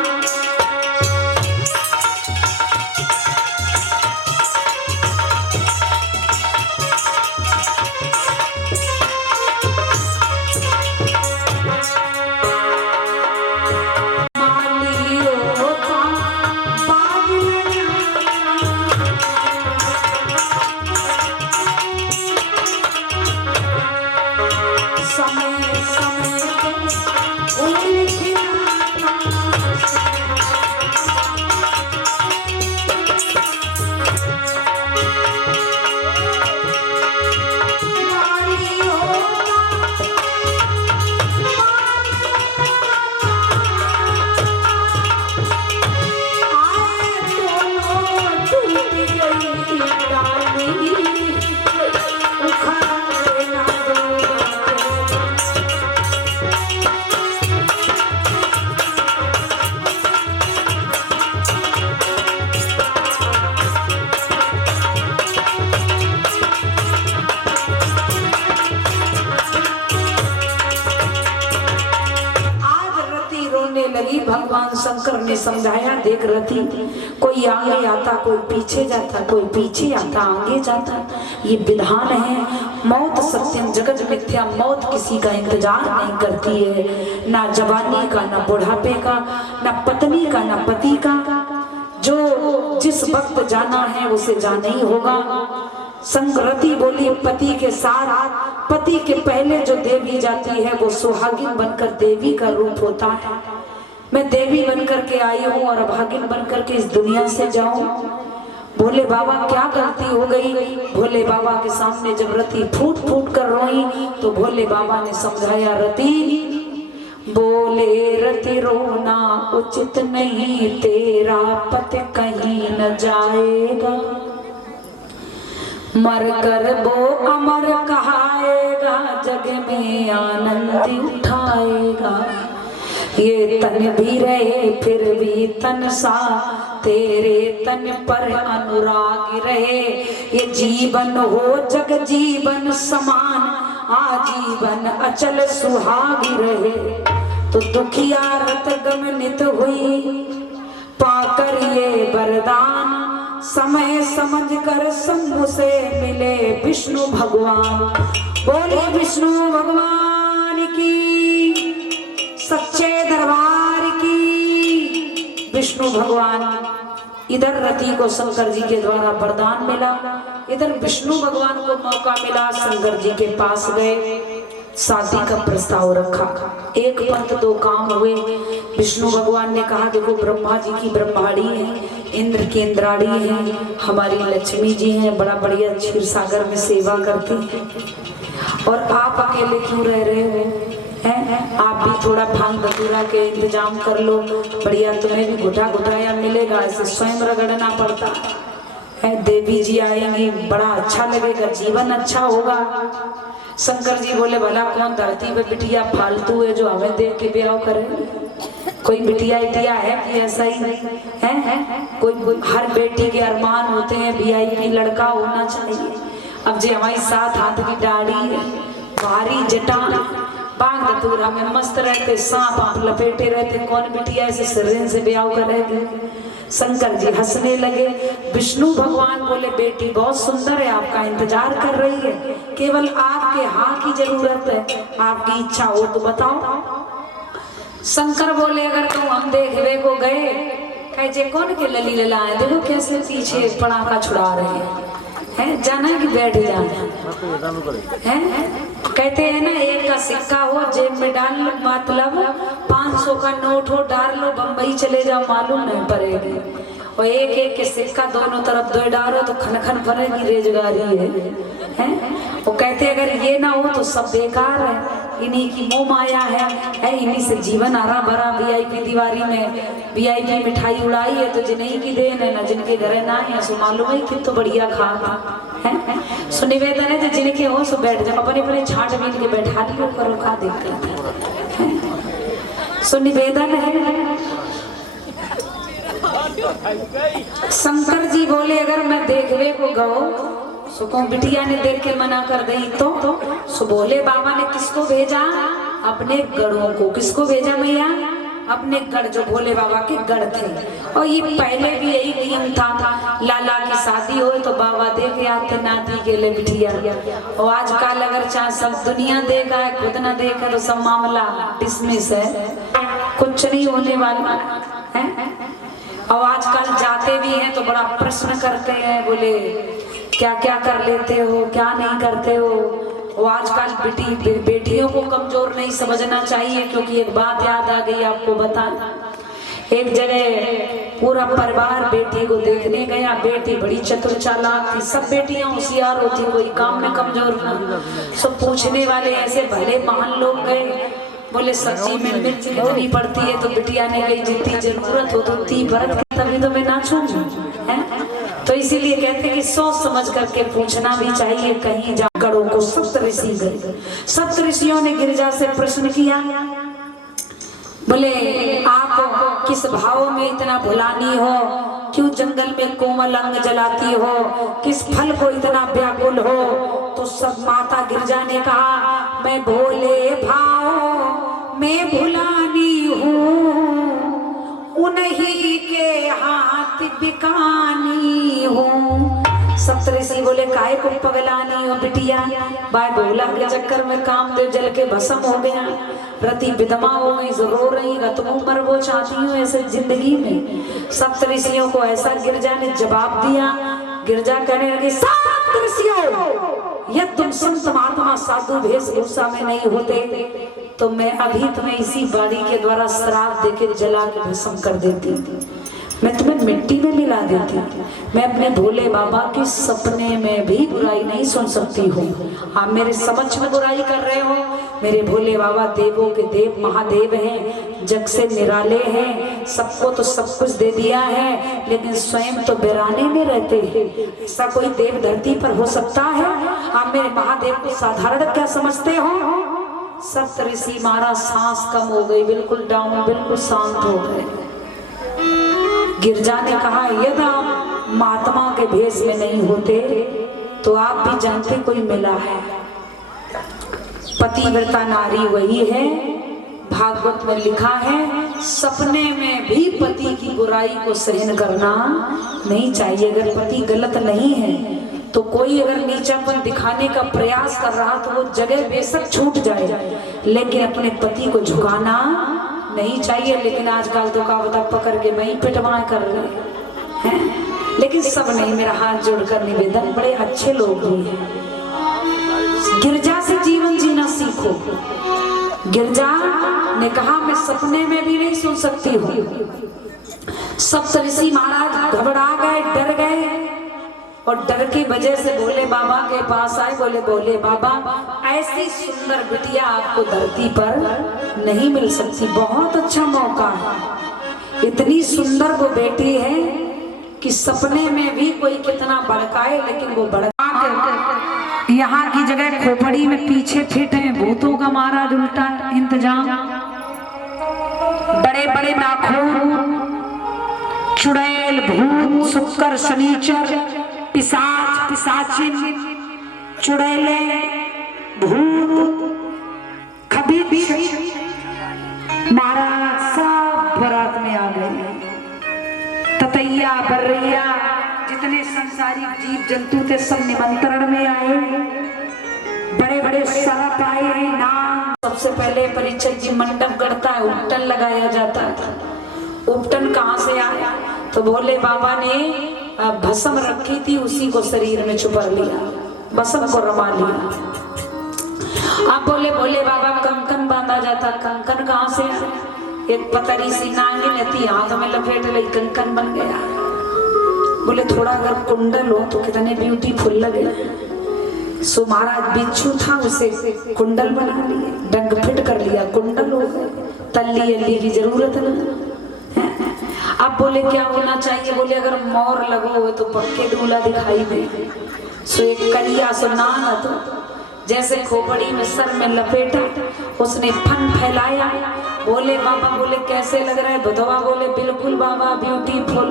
भगवान शंकर ने समझाया, देख रथी, कोई आगे आता, कोई पीछे जाता, कोई पीछे आता, आगे जाता, ये विधान है। मौत सत्यम जगत मिथ्या, मौत किसी का इंतजार नहीं करती है, ना जवानी का, ना बुढ़ापे का, ना पत्नी का, ना पति का। जो जिस वक्त जाना है उसे जाना ही होगा। संगरती बोली पति के साथ, पति के पहले जो देवी जाती है वो सुहागिन बनकर देवी का रूप होता है। मैं देवी बनकर के आई हूँ और अभागिन बनकर के इस दुनिया से जाऊं। भोले बाबा क्या गलती हो गई? भोले बाबा के सामने जब रति फूट फूट कर रोई तो भोले बाबा ने समझाया, रति बोले रति रोना उचित नहीं, तेरा पति कहीं न जाएगा, मर कर वो अमर कहाएगा, जग में आनंद उठाएगा। ये तन भी रहे फिर भी तन सा, तेरे तन पर अनुराग रहे। ये जीवन हो जग जीवन समान, आजीवन अचल सुहाग रहे। तो दुखिया रत गमनित हुई, पाकर ये वरदान, समय समझ कर शंभु से मिले विष्णु भगवान। बोले विष्णु भगवान की, सच्चे दरबार की। विष्णु भगवान, इधर रति को शंकर जी के द्वारा वरदान मिला, इधर विष्णु भगवान को मौका मिला, शंकर जी के पास गए, शादी का प्रस्ताव रखा। एक पंथ दो काम हुए। विष्णु भगवान ने कहा, देखो ब्रह्मा जी की ब्रह्माणी है, इंद्र की इंद्राणी है, हमारी लक्ष्मी जी हैं, बड़ा बढ़िया क्षीर सागर में सेवा करती है, और आप अकेले क्यों रह रहे हो? आप भी थोड़ा भांग धतूरा के इंतजाम कर लो, बढ़िया तुम्हें भी घुटा घुटाया मिलेगा, ऐसे स्वयं रगड़ना पड़ता है। देवी जी आएंगी, बड़ा अच्छा लगेगा, जीवन अच्छा होगा। शंकर जी बोले, भला कौन धरती पे बिटिया फालतू है जो हमें देख के ब्याह करे? कोई बिटिया इटिया है कि ऐसा ही है? कोई हर बेटी के अरमान होते हैं VIP लड़का होना चाहिए। अब जो हमारी 7 हाथ की दाढ़ी है, भारी जटा, बांग धतूरा में मस्त रहते, सांप आप लपेटे रहते, कौन बिटिया ऐसे सिरन से ब्याह करेगी? शंकर जी हंसने लगे। विष्णु भगवान बोले, बेटी बहुत सुंदर है, आपका इंतजार कर रही है, केवल आपके हाँ की जरूरत है, आपकी इच्छा हो तो बताओ। शंकर बोले, अगर तुम हम देखने को गए, कहे कौन के लली लला है, देखो कैसे पीछे पड़ाका छुड़ा रहे हैं, जाना है कि बैठ जाना है? कहते हैं ना, एक का सिक्का हो जेब में डाल लो, मतलब 500 का नोट हो डाल लो, बम्बई चले जाओ मालूम नहीं पड़ेगी। और एक एक के सिक्का दोनों तरफ दो डालो तो खन खन पड़ेगी, रेजगारी है? वो कहते अगर ये ना हो तो सब बेकार है, इन्हीं की मोह माया है, इन्हीं से जीवन हरा भरा। VIP दीवारी में VIP मिठाई उड़ाई है तो जिन्हीं की देन है, ना जिनके घर ना है सो मालूम है कितना बढ़िया खा है। सो निवेदन है जो जिनके हो सो बैठ जाओ, अपने अपने छाट बीन के बैठा लियो करो, का दिक्कत है? सो निवेदन है। शंकर जी बोले, अगर मैं देखवे को गो सो कौन बिटिया ने देख के मना कर दी तो सो बोले, बाबा ने किसको भेजा? अपने गढ़ों को। किसको भेजा मैया? अपने गढ़, जो भोले बाबा के गढ़ थे। और ये पहले भी यही नियम था, लाला की शादी हो तो बाबा दे के आते नाती के लिए बिटिया। और आजकल अगर चाहे सब दुनिया देगा है, खुद ना देखा तो सब मामला डिसमिस है, कुछ नहीं होने वाला है। और आजकल जाते भी हैं तो बड़ा प्रश्न करते हैं, बोले क्या क्या कर लेते हो, क्या नहीं करते हो। वो आजकल बेटियों को कमजोर नहीं समझना चाहिए, क्योंकि एक बात याद आ गई आपको बताना। एक जगह पूरा परिवार बेटी को देखने गया, बेटी बड़ी चतुर चालाक थी, सब बेटियां होशियार होती, कोई काम में कमजोर ना। सब पूछने वाले ऐसे भले महान लोग गए, बोले सब्जी में मिर्च कितनी पड़ती है? तो बिटिया ने कही जितनी जरूरत हो तो उतनी बरत, तभी तो मैं नाचूं है। तो इसीलिए कहते हैं कि सोच समझ करके पूछना भी चाहिए। कहीं जा गढ़ों को सप्त ऋषि गए, सप्त ऋषियों ने गिरिजा से प्रश्न किया, बोले आप किस भाव में इतना भुलानी हो, क्यों जंगल में कोमल अंग जलाती हो, किस फल को इतना व्याकुल हो? तो सब माता गिरिजा ने कहा, मैं भोले भाव में भुलानी हूँ, उन्हीं के हाथ बिकानी हूँ। सप्तऋषि बोले, काहे को पगलानी हो बिटिया, बाय भोला के चक्कर में कामदेव जल के भस्म हो गया, रति विधवा हो गई, रो रही, तुम उम्र वो चाहती हो ऐसे जिंदगी में? सप्तऋषियों को ऐसा गिरिजा ने जवाब दिया। गिरजा कहने लगी, सात ऋषियों, यदि तुम संत महात्मा साधु वेशभूषा में नहीं होते तो मैं अभी तुम्हें इसी वाणी के द्वारा श्राप देकर जला के भस्म कर देती, मैं तुम्हें मिट्टी में मिला देती। मैं अपने भोले बाबा के सपने में भी बुराई नहीं सुन सकती हूँ। आप मेरे समक्ष में बुराई कर रहे हो। मेरे भोले बाबा देवों के देव महादेव हैं, जग से निराले हैं, सबको तो सब कुछ दे दिया है, लेकिन स्वयं तो वीराने में रहते हैं। ऐसा कोई देव धरती पर हो सकता है? आप मेरे महादेव को साधारण क्या समझते हो? सप्त ऋषि महाराज सांस कम हो गई, बिल्कुल डाउन, बिल्कुल शांत हो गए। गिरजा ने कहा, यदि आप महात्मा के भेष में नहीं होते तो आप भी जानते कोई मिला है। पतिव्रता नारी वही है, भागवत में लिखा है, सपने में भी पति की बुराई को सहन करना नहीं चाहिए। अगर पति गलत नहीं है तो कोई अगर नीचापन दिखाने का प्रयास कर रहा तो वो जगह बेशक छूट जाए, लेकिन अपने पति को झुकाना नहीं चाहिए। लेकिन आजकल तो कहावत पकड़ के वही पिटवाएं कर रहे हैं, लेकिन सब नहीं। मेरा हाथ जोड़कर निवेदन, बड़े अच्छे लोग भी हैं, गिरजा से जीवन जीना सीखो। गिरजा ने कहा, मैं सपने में भी नहीं सुन सकती हूँ। सप्त ऋषि महाराज घबरा गए, डर गए, और डर की वजह से भोले बाबा के पास आए। बोले, भोले बाबा, ऐसी सुंदर बिटिया आपको धरती पर नहीं मिल सकती, बहुत अच्छा मौका है। इतनी सुंदर वो बेटी है कि सपने में भी कोई कितना भड़काए, लेकिन वो भड़का यहाँ की जगह खोपड़ी में पीछे फिट है, भूतों का महाराज उल्टा इंतजाम, बड़े बड़े नाखून, चुड़ैल, भूत, शुक्र, शनीचर, पिशाच, पिशाचिन, चुड़ैले, भूत, खबीज, महाराज सब बारात में आ गए। ततैया, बर्रैया, जितने संसारिक जीव जंतु थे सब निमंत्रण में आए। बड़े बड़े सरप आए हैं, नाम। सबसे पहले परीक्षक जी मंडप गढ़ता है, उपटन लगाया जाता है। उपटन कहाँ से आया? तो भोले बाबा ने भस्म रखी थी, उसी को शरीर में छुपा लिया, भस्म को रमा लिया। अब बोले, भोले बाबा कंकन बांधा जाता, कंकन कहाँ से आया? एक पतरी सी नागिन थी, हाथ में लपेट ली, कंकन बन गया। बोले, थोड़ा अगर कुंडल हो तो कितने ब्यूटीफुल लगे। सो महाराज बिच्छू था, उसे कुंडल बना लिए, डंग फिट कर लिया, कुंडल हो गए, तल्ली अल्ली की जरूरत नहीं। अब बोले, क्या होना चाहिए? बोले, अगर मोर लगो हो तो पक्के दूल्हा दिखाई दे। सो एक कलिया सो नाना, तो जैसे खोपड़ी में सर में लपेटा, उसने फन फैलाया। बोले बाबा, बोले कैसे लग रहा है? बधवा बोले, बिल्कुल बाबा, ब्यूटीफुल,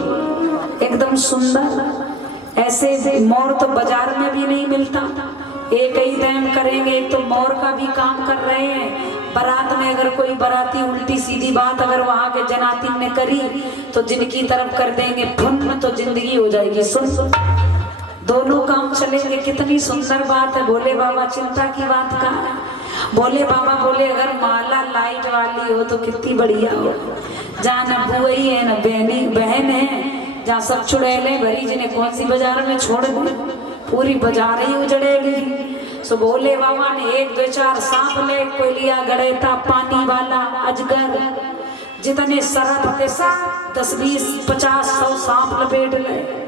एकदम सुंदर। ऐसे मोर तो बाजार में भी नहीं मिलता। एक ही टाइम करेंगे, एक तो मोर का भी काम कर रहे हैं। बारात में अगर कोई बाराती उल्टी सीधी बात अगर वहां के जनाती ने करी तो जिनकी तरफ कर देंगे फुन, तो जिंदगी हो जाएगी सुन। दोनों काम चलेंगे, कितनी सुंदर बात है। भोले बाबा चिंता की बात का। भोले बाबा बोले, अगर माला लाइट वाली हो तो कितनी बढ़िया हो। जहाँ न बुआई है न बहन है, जहाँ सब चुड़ैलें भरी, जिन्हें कौन सी बाजार में छोड़ दी, पूरी बाजार ही उजड़ेगी। सो भोले बाबा ने 1 2 4 सांप ले, कोई लिया गड़ेता, पानी वाला, अजगर, जितने सरप थे सब 10 20 50 100 सांप लपेट ले।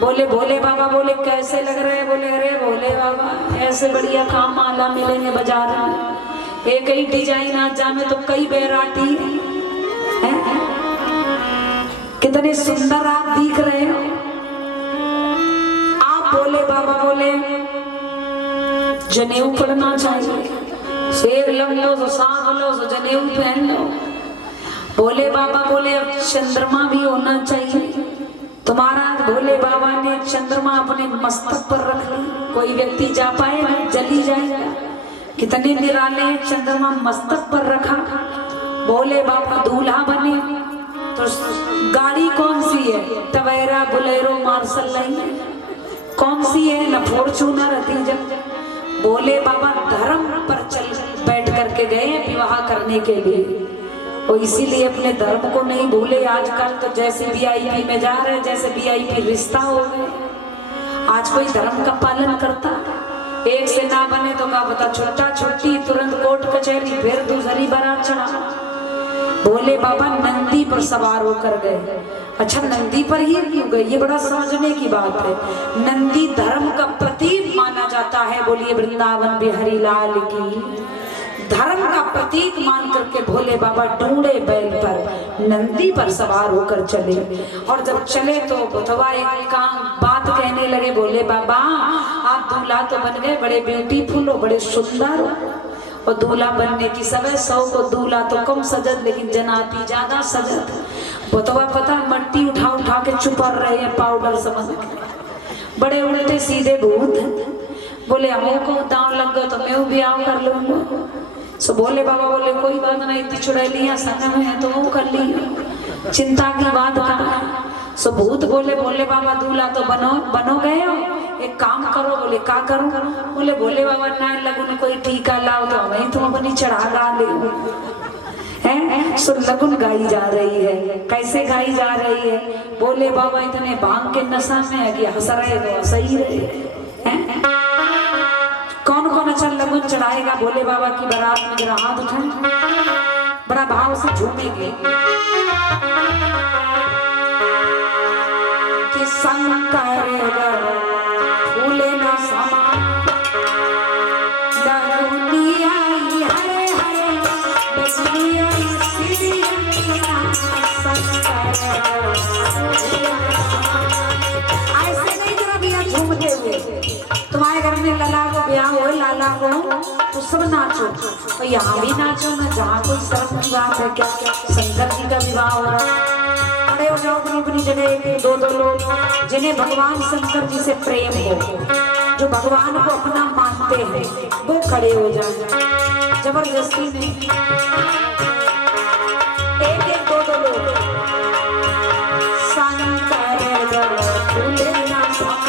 बोले, भोले बाबा, बोले कैसे लग रहे? बोले, अरे भोले बाबा, ऐसे बढ़िया काम माला मिलेंगे बाजार में। एक ही डिजाइन आज जामे तो कई वैरायटी है। कितने सुंदर आप दिख रहे हो। आप भोले बाबा बोले, जनेऊ पढ़ना चाहिए, शेर लग लो तो सांप लो तो जनेऊ पहन लो। भोले बाबा बोले, अब चंद्रमा भी होना चाहिए। तुम्हारा भोले बाबा ने चंद्रमा अपने मस्तक पर रख ली, कोई व्यक्ति जा पाएगा? जली जाएगा। कितने निराले हैं, चंद्रमा मस्तक पर रखा। भोले बाबा दूल्हा बने तो गाड़ी कौन सी है? टवेरा, बुलेरो, मार्शल नहीं, कौन सी है? न फॉर्च्यूनर रहती। जब भोले बाबा धर्म पर चल बैठ करके गए विवाह करने के लिए, और इसीलिए अपने धर्म को नहीं भूले। आजकल तो जैसे VIP में जा रहे, जैसे VIP रिश्ता हो गए। आज कोई धर्म का पालन करता? एक से ना बने तो क्या पता छुट्टा छुट्टी, तुरंत कोर्ट कचहरी, फिर दूसरी बारात चढ़ा। भोले बाबा नंदी पर सवार होकर गए। अच्छा, नंदी पर ही क्यों गए, ये बड़ा समझने की बात है। नंदी धर्म का प्रतीक माना जाता है। बोलिए वृंदावन बिहारी लाल की। धर्म का प्रतीक मान करके भोले बाबा ढूंढे बैल पर नंदी पर सवार होकर चले। और जब चले तो बुधवा एक काम बात कहने लगे, बोले बाबा आप दूल्हा तो बन गए, बड़े ब्यूटीफुल हो, बड़े सुंदर हो, और दूल्हा बनने की समय 100 को दूल्हा तो कम सजत, लेकिन जनाती ज्यादा सजत। बुधवा पता मट्टी उठा उठा के चुपर रहे हैं पाउडर समझ के, बड़े उल्टे सीधे भूत। बोले हमको को दांव लग गया तो मैं भी आऊं कर लूंगा। सो बोले बाबा बोले कोई बात नहीं, इतनी चुड़ैलियां संग में है तो वो कर ली, चिंता की बात कहाँ है। सो भूत बोले बोले बाबा दूल्हा तो बनो गए हो, एक काम करो। बोले का करूं? बोले भोले बाबा ना लगुन कोई टीका लाओ तो हमें तुम अपनी चढ़ा गा ले हैं। सो लगुन गाई जा रही है। कैसे गाई जा रही है? बोले बाबा इतने भांग के नशा में है कि हंस रहे तो सही रहे हैं। कौन कौन अच्छा लगुन चढ़ाएगा भोले बाबा की बारात में? जरा हाथ उठाए, बड़ा भाव से झूमेंगे कि शंकर फूले न समा लगुनिया हरे हरे बसनिया सिरिया शंकर। ऐसे नहीं जरा भैया झूमते हुए। तुम्हारे घर में लला को ब्याह हो, लाला को, तो सब नाचो, और यहाँ भी नाचो ना, जहाँ कोई शर्म की बात है क्या? शंकर जी का विवाह हो रहा है, खड़े हो जाओ अपनी अपनी जगह। एक दो दो लोग जिन्हें भगवान शंकर जी से प्रेम हो, जो भगवान को अपना मानते हैं, वो खड़े हो जाए। जबरदस्ती नहीं, एक एक दो दो लोग। शंकर फूले ना समा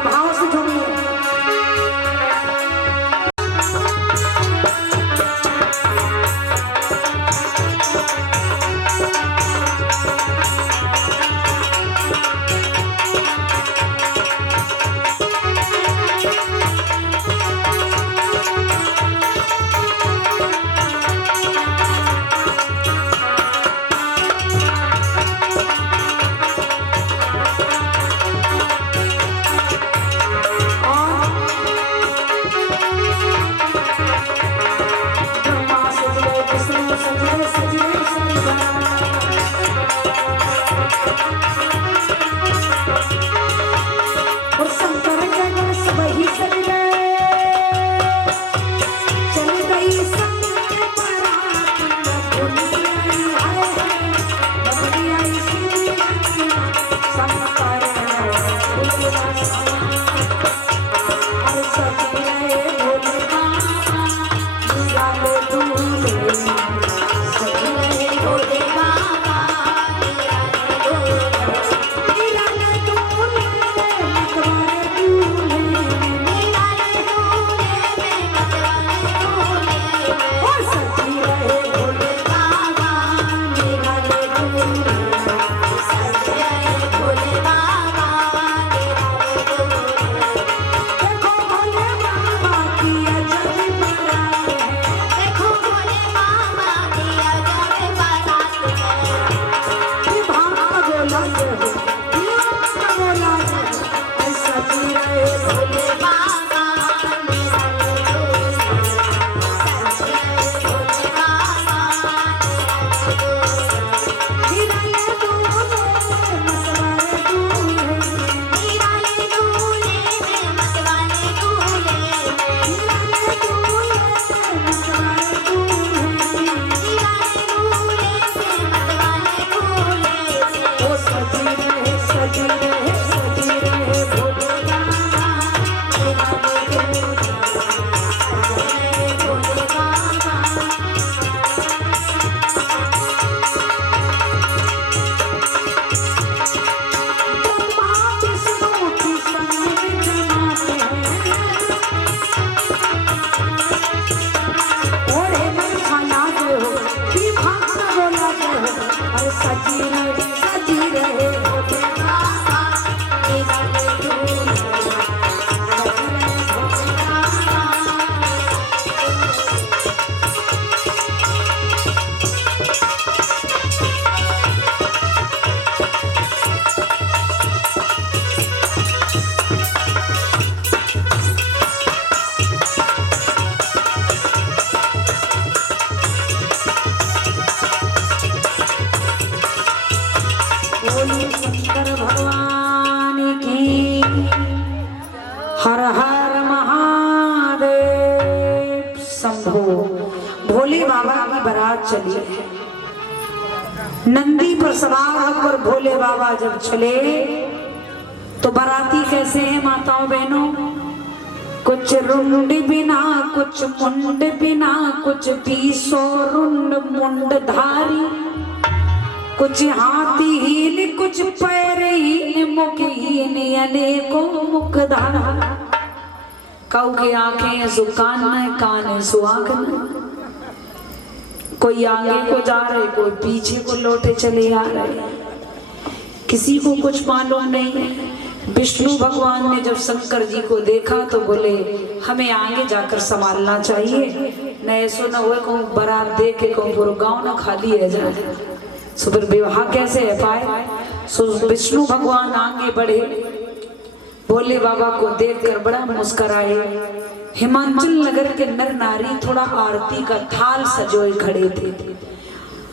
भाव से झूमिए। हर हर महादेव शंभो। भोले बाबा की बारात चली है। नंदी पर सवार होकर भोले बाबा जब चले तो बाराती कैसे हैं माताओं बहनों? कुछ रुंड बिना, कुछ मुंड बिना, कुछ पीसो रुंड मुंड धारी, कुछ हाथीहीन, कुछ पैरहीन, मुखहीन, अनेकों मुखधारा। कऊ की आंखें सुकान, कान सुहागन। कोई आगे को जा रहे, कोई पीछे को लौटे चले आ रहे, किसी को कुछ मालूम नहीं। विष्णु भगवान ने जब शंकर जी को देखा तो बोले हमें आगे जाकर संभालना चाहिए, न ऐसो न हुए कहूँ बारात देख के कहूँ पूरा गाँव न खाली है जाए, सो फिर विवाह कैसे है पाए। सो विष्णु भगवान आगे बढ़े, भोले बाबा को देखकर बड़ा मुस्कुराए। हिमाचल नगर के नर नारी थोड़ा आरती का थाल सजोए खड़े थे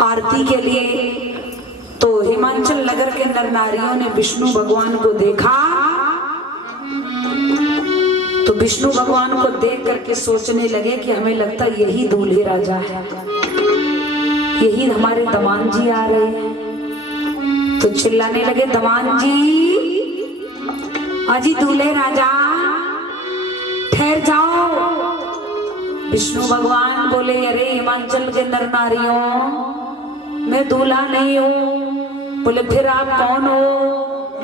आरती के लिए। तो हिमाचल नगर के नर नारियों ने विष्णु भगवान को देखा तो विष्णु भगवान को देख करके सोचने लगे कि हमें लगता यही दूल्हे राजा है, यही हमारे दमान जी आ रहे हैं। तो चिल्लाने लगे दमान जी, अजी दूल्हे राजा ठहर जाओ। विष्णु भगवान बोले अरे हिमाचल के नर नारियों, मैं दूल्हा नहीं हूँ। बोले फिर आप कौन हो?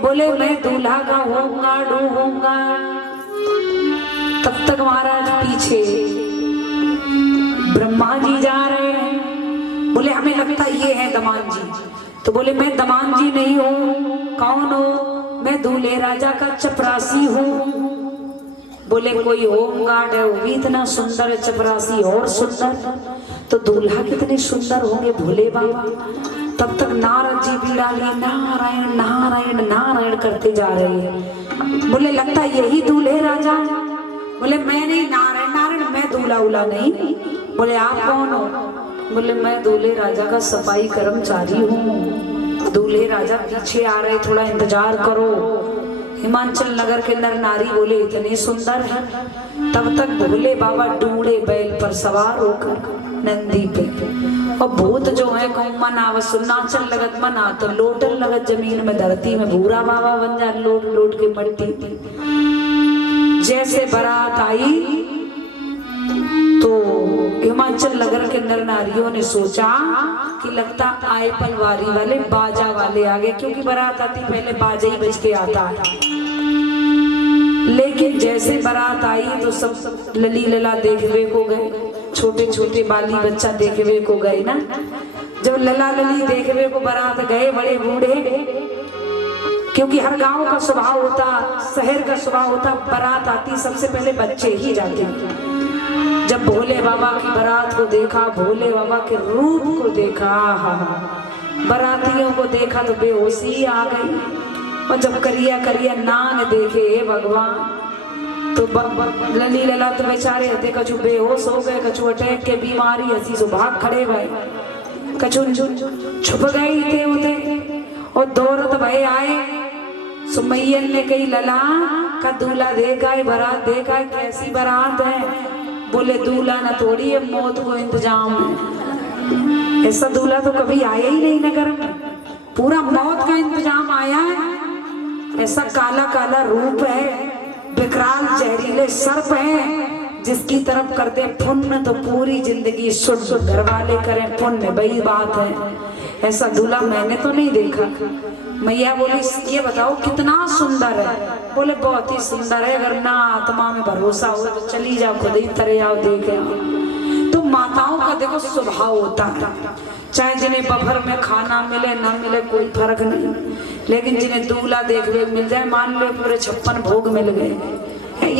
बोले मैं दूल्हा का होऊंगा डूबूंगा। तब तक महाराज पीछे ब्रह्मा जी जा रहे हैं। बोले हमें लगता ये है दमान जी। तो बोले मैं दमान जी नहीं हूँ। कौन हो? मैं दूल्हे राजा का चपरासी हूँ। बोले कोई होमगार्ड है, वो भी इतना सुंदर है, चपरासी और सुंदर, तो दूल्हा कितने सुंदर होंगे भोले बाबा। तब तक नारद जी भी डाली नारायण नारायण नारायण करते जा रहे हैं। बोले लगता यही दूल्हे राजा। बोले मैं नहीं, नारायण नारायण, मैं दूल्हा उला नहीं। बोले आप कौन हो? बोले मैं दूल्हे राजा का सफाई कर्मचारी हूँ। दूल्हे राजा पीछे आ रहे, थोड़ा इंतजार करो। हिमाचल नगर के नर नारी बोले इतने सुंदर हैं। तब तक भोले बाबा डूंगड़े बैल पर सवार होकर नंदी पे, और भूत जो है मना नाचल लगत मना तो लोटल लगत जमीन में, धरती में भूरा बाबा बन जा लोट लोट के मट्टी। जैसे बारात आई तो हिमाचल नगर के नर नारियों ने सोचा कि लगता आए पलवारी वाले बाजा वाले आ गए, क्योंकि बारात आती पहले बाजा ही बज के आता है। लेकिन जैसे बारात आई तो सब लली लला देखवे को गए, छोटे छोटे बाली बच्चा देखवे को गए ना। जब लला लली देखवे को बारात गए बड़े बूढ़े, क्योंकि हर गांव का स्वभाव होता, शहर का स्वभाव होता, बारात आती सबसे पहले बच्चे ही जाते। जब भोले बाबा की बारात को देखा, भोले बाबा के रूप को देखा, बारातियों को देखा तो बेहोशी आ गई। और जब करिया करिया नाग देखे भगवान तो लली लला तो बेचारे हते, कछु बेहोश हो गए, कछु अटैक के बीमारी हसी सो भाग खड़े भय, कछु छुप गए थे उते। और दौड़त भय आए सुमैयन ने कही लला का दूल्हा देखा है, बारात देखा है, कैसी बारात है? बोले दूल्हा न थोड़ी है, मौत को इंतजाम है। ऐसा दूल्हा तो कभी आया ही नहीं नगर में, पूरा मौत का इंतजाम आया है। ऐसा काला काला रूप है, विकराल जहरीले सर्प है, जिसकी तरफ करते पुण्य तो पूरी जिंदगी शुद्ध, घर वाले करें पुण्य, वही बात है। ऐसा दूल्हा मैंने तो नहीं देखा। मैया बोली ये बताओ कितना सुंदर है? बोले बहुत ही सुंदर है, अगर ना आत्मा में भरोसा हो तो चली जाओ, खुद ही तरे आओ देख आओ। तो माताओं का देखो स्वभाव होता है, चाहे जिन्हें बफर में खाना मिले ना मिले कोई फर्क नहीं, लेकिन जिन्हें दूल्हा देखने मिल जाए, मान लो पूरे 56 भोग मिल गए।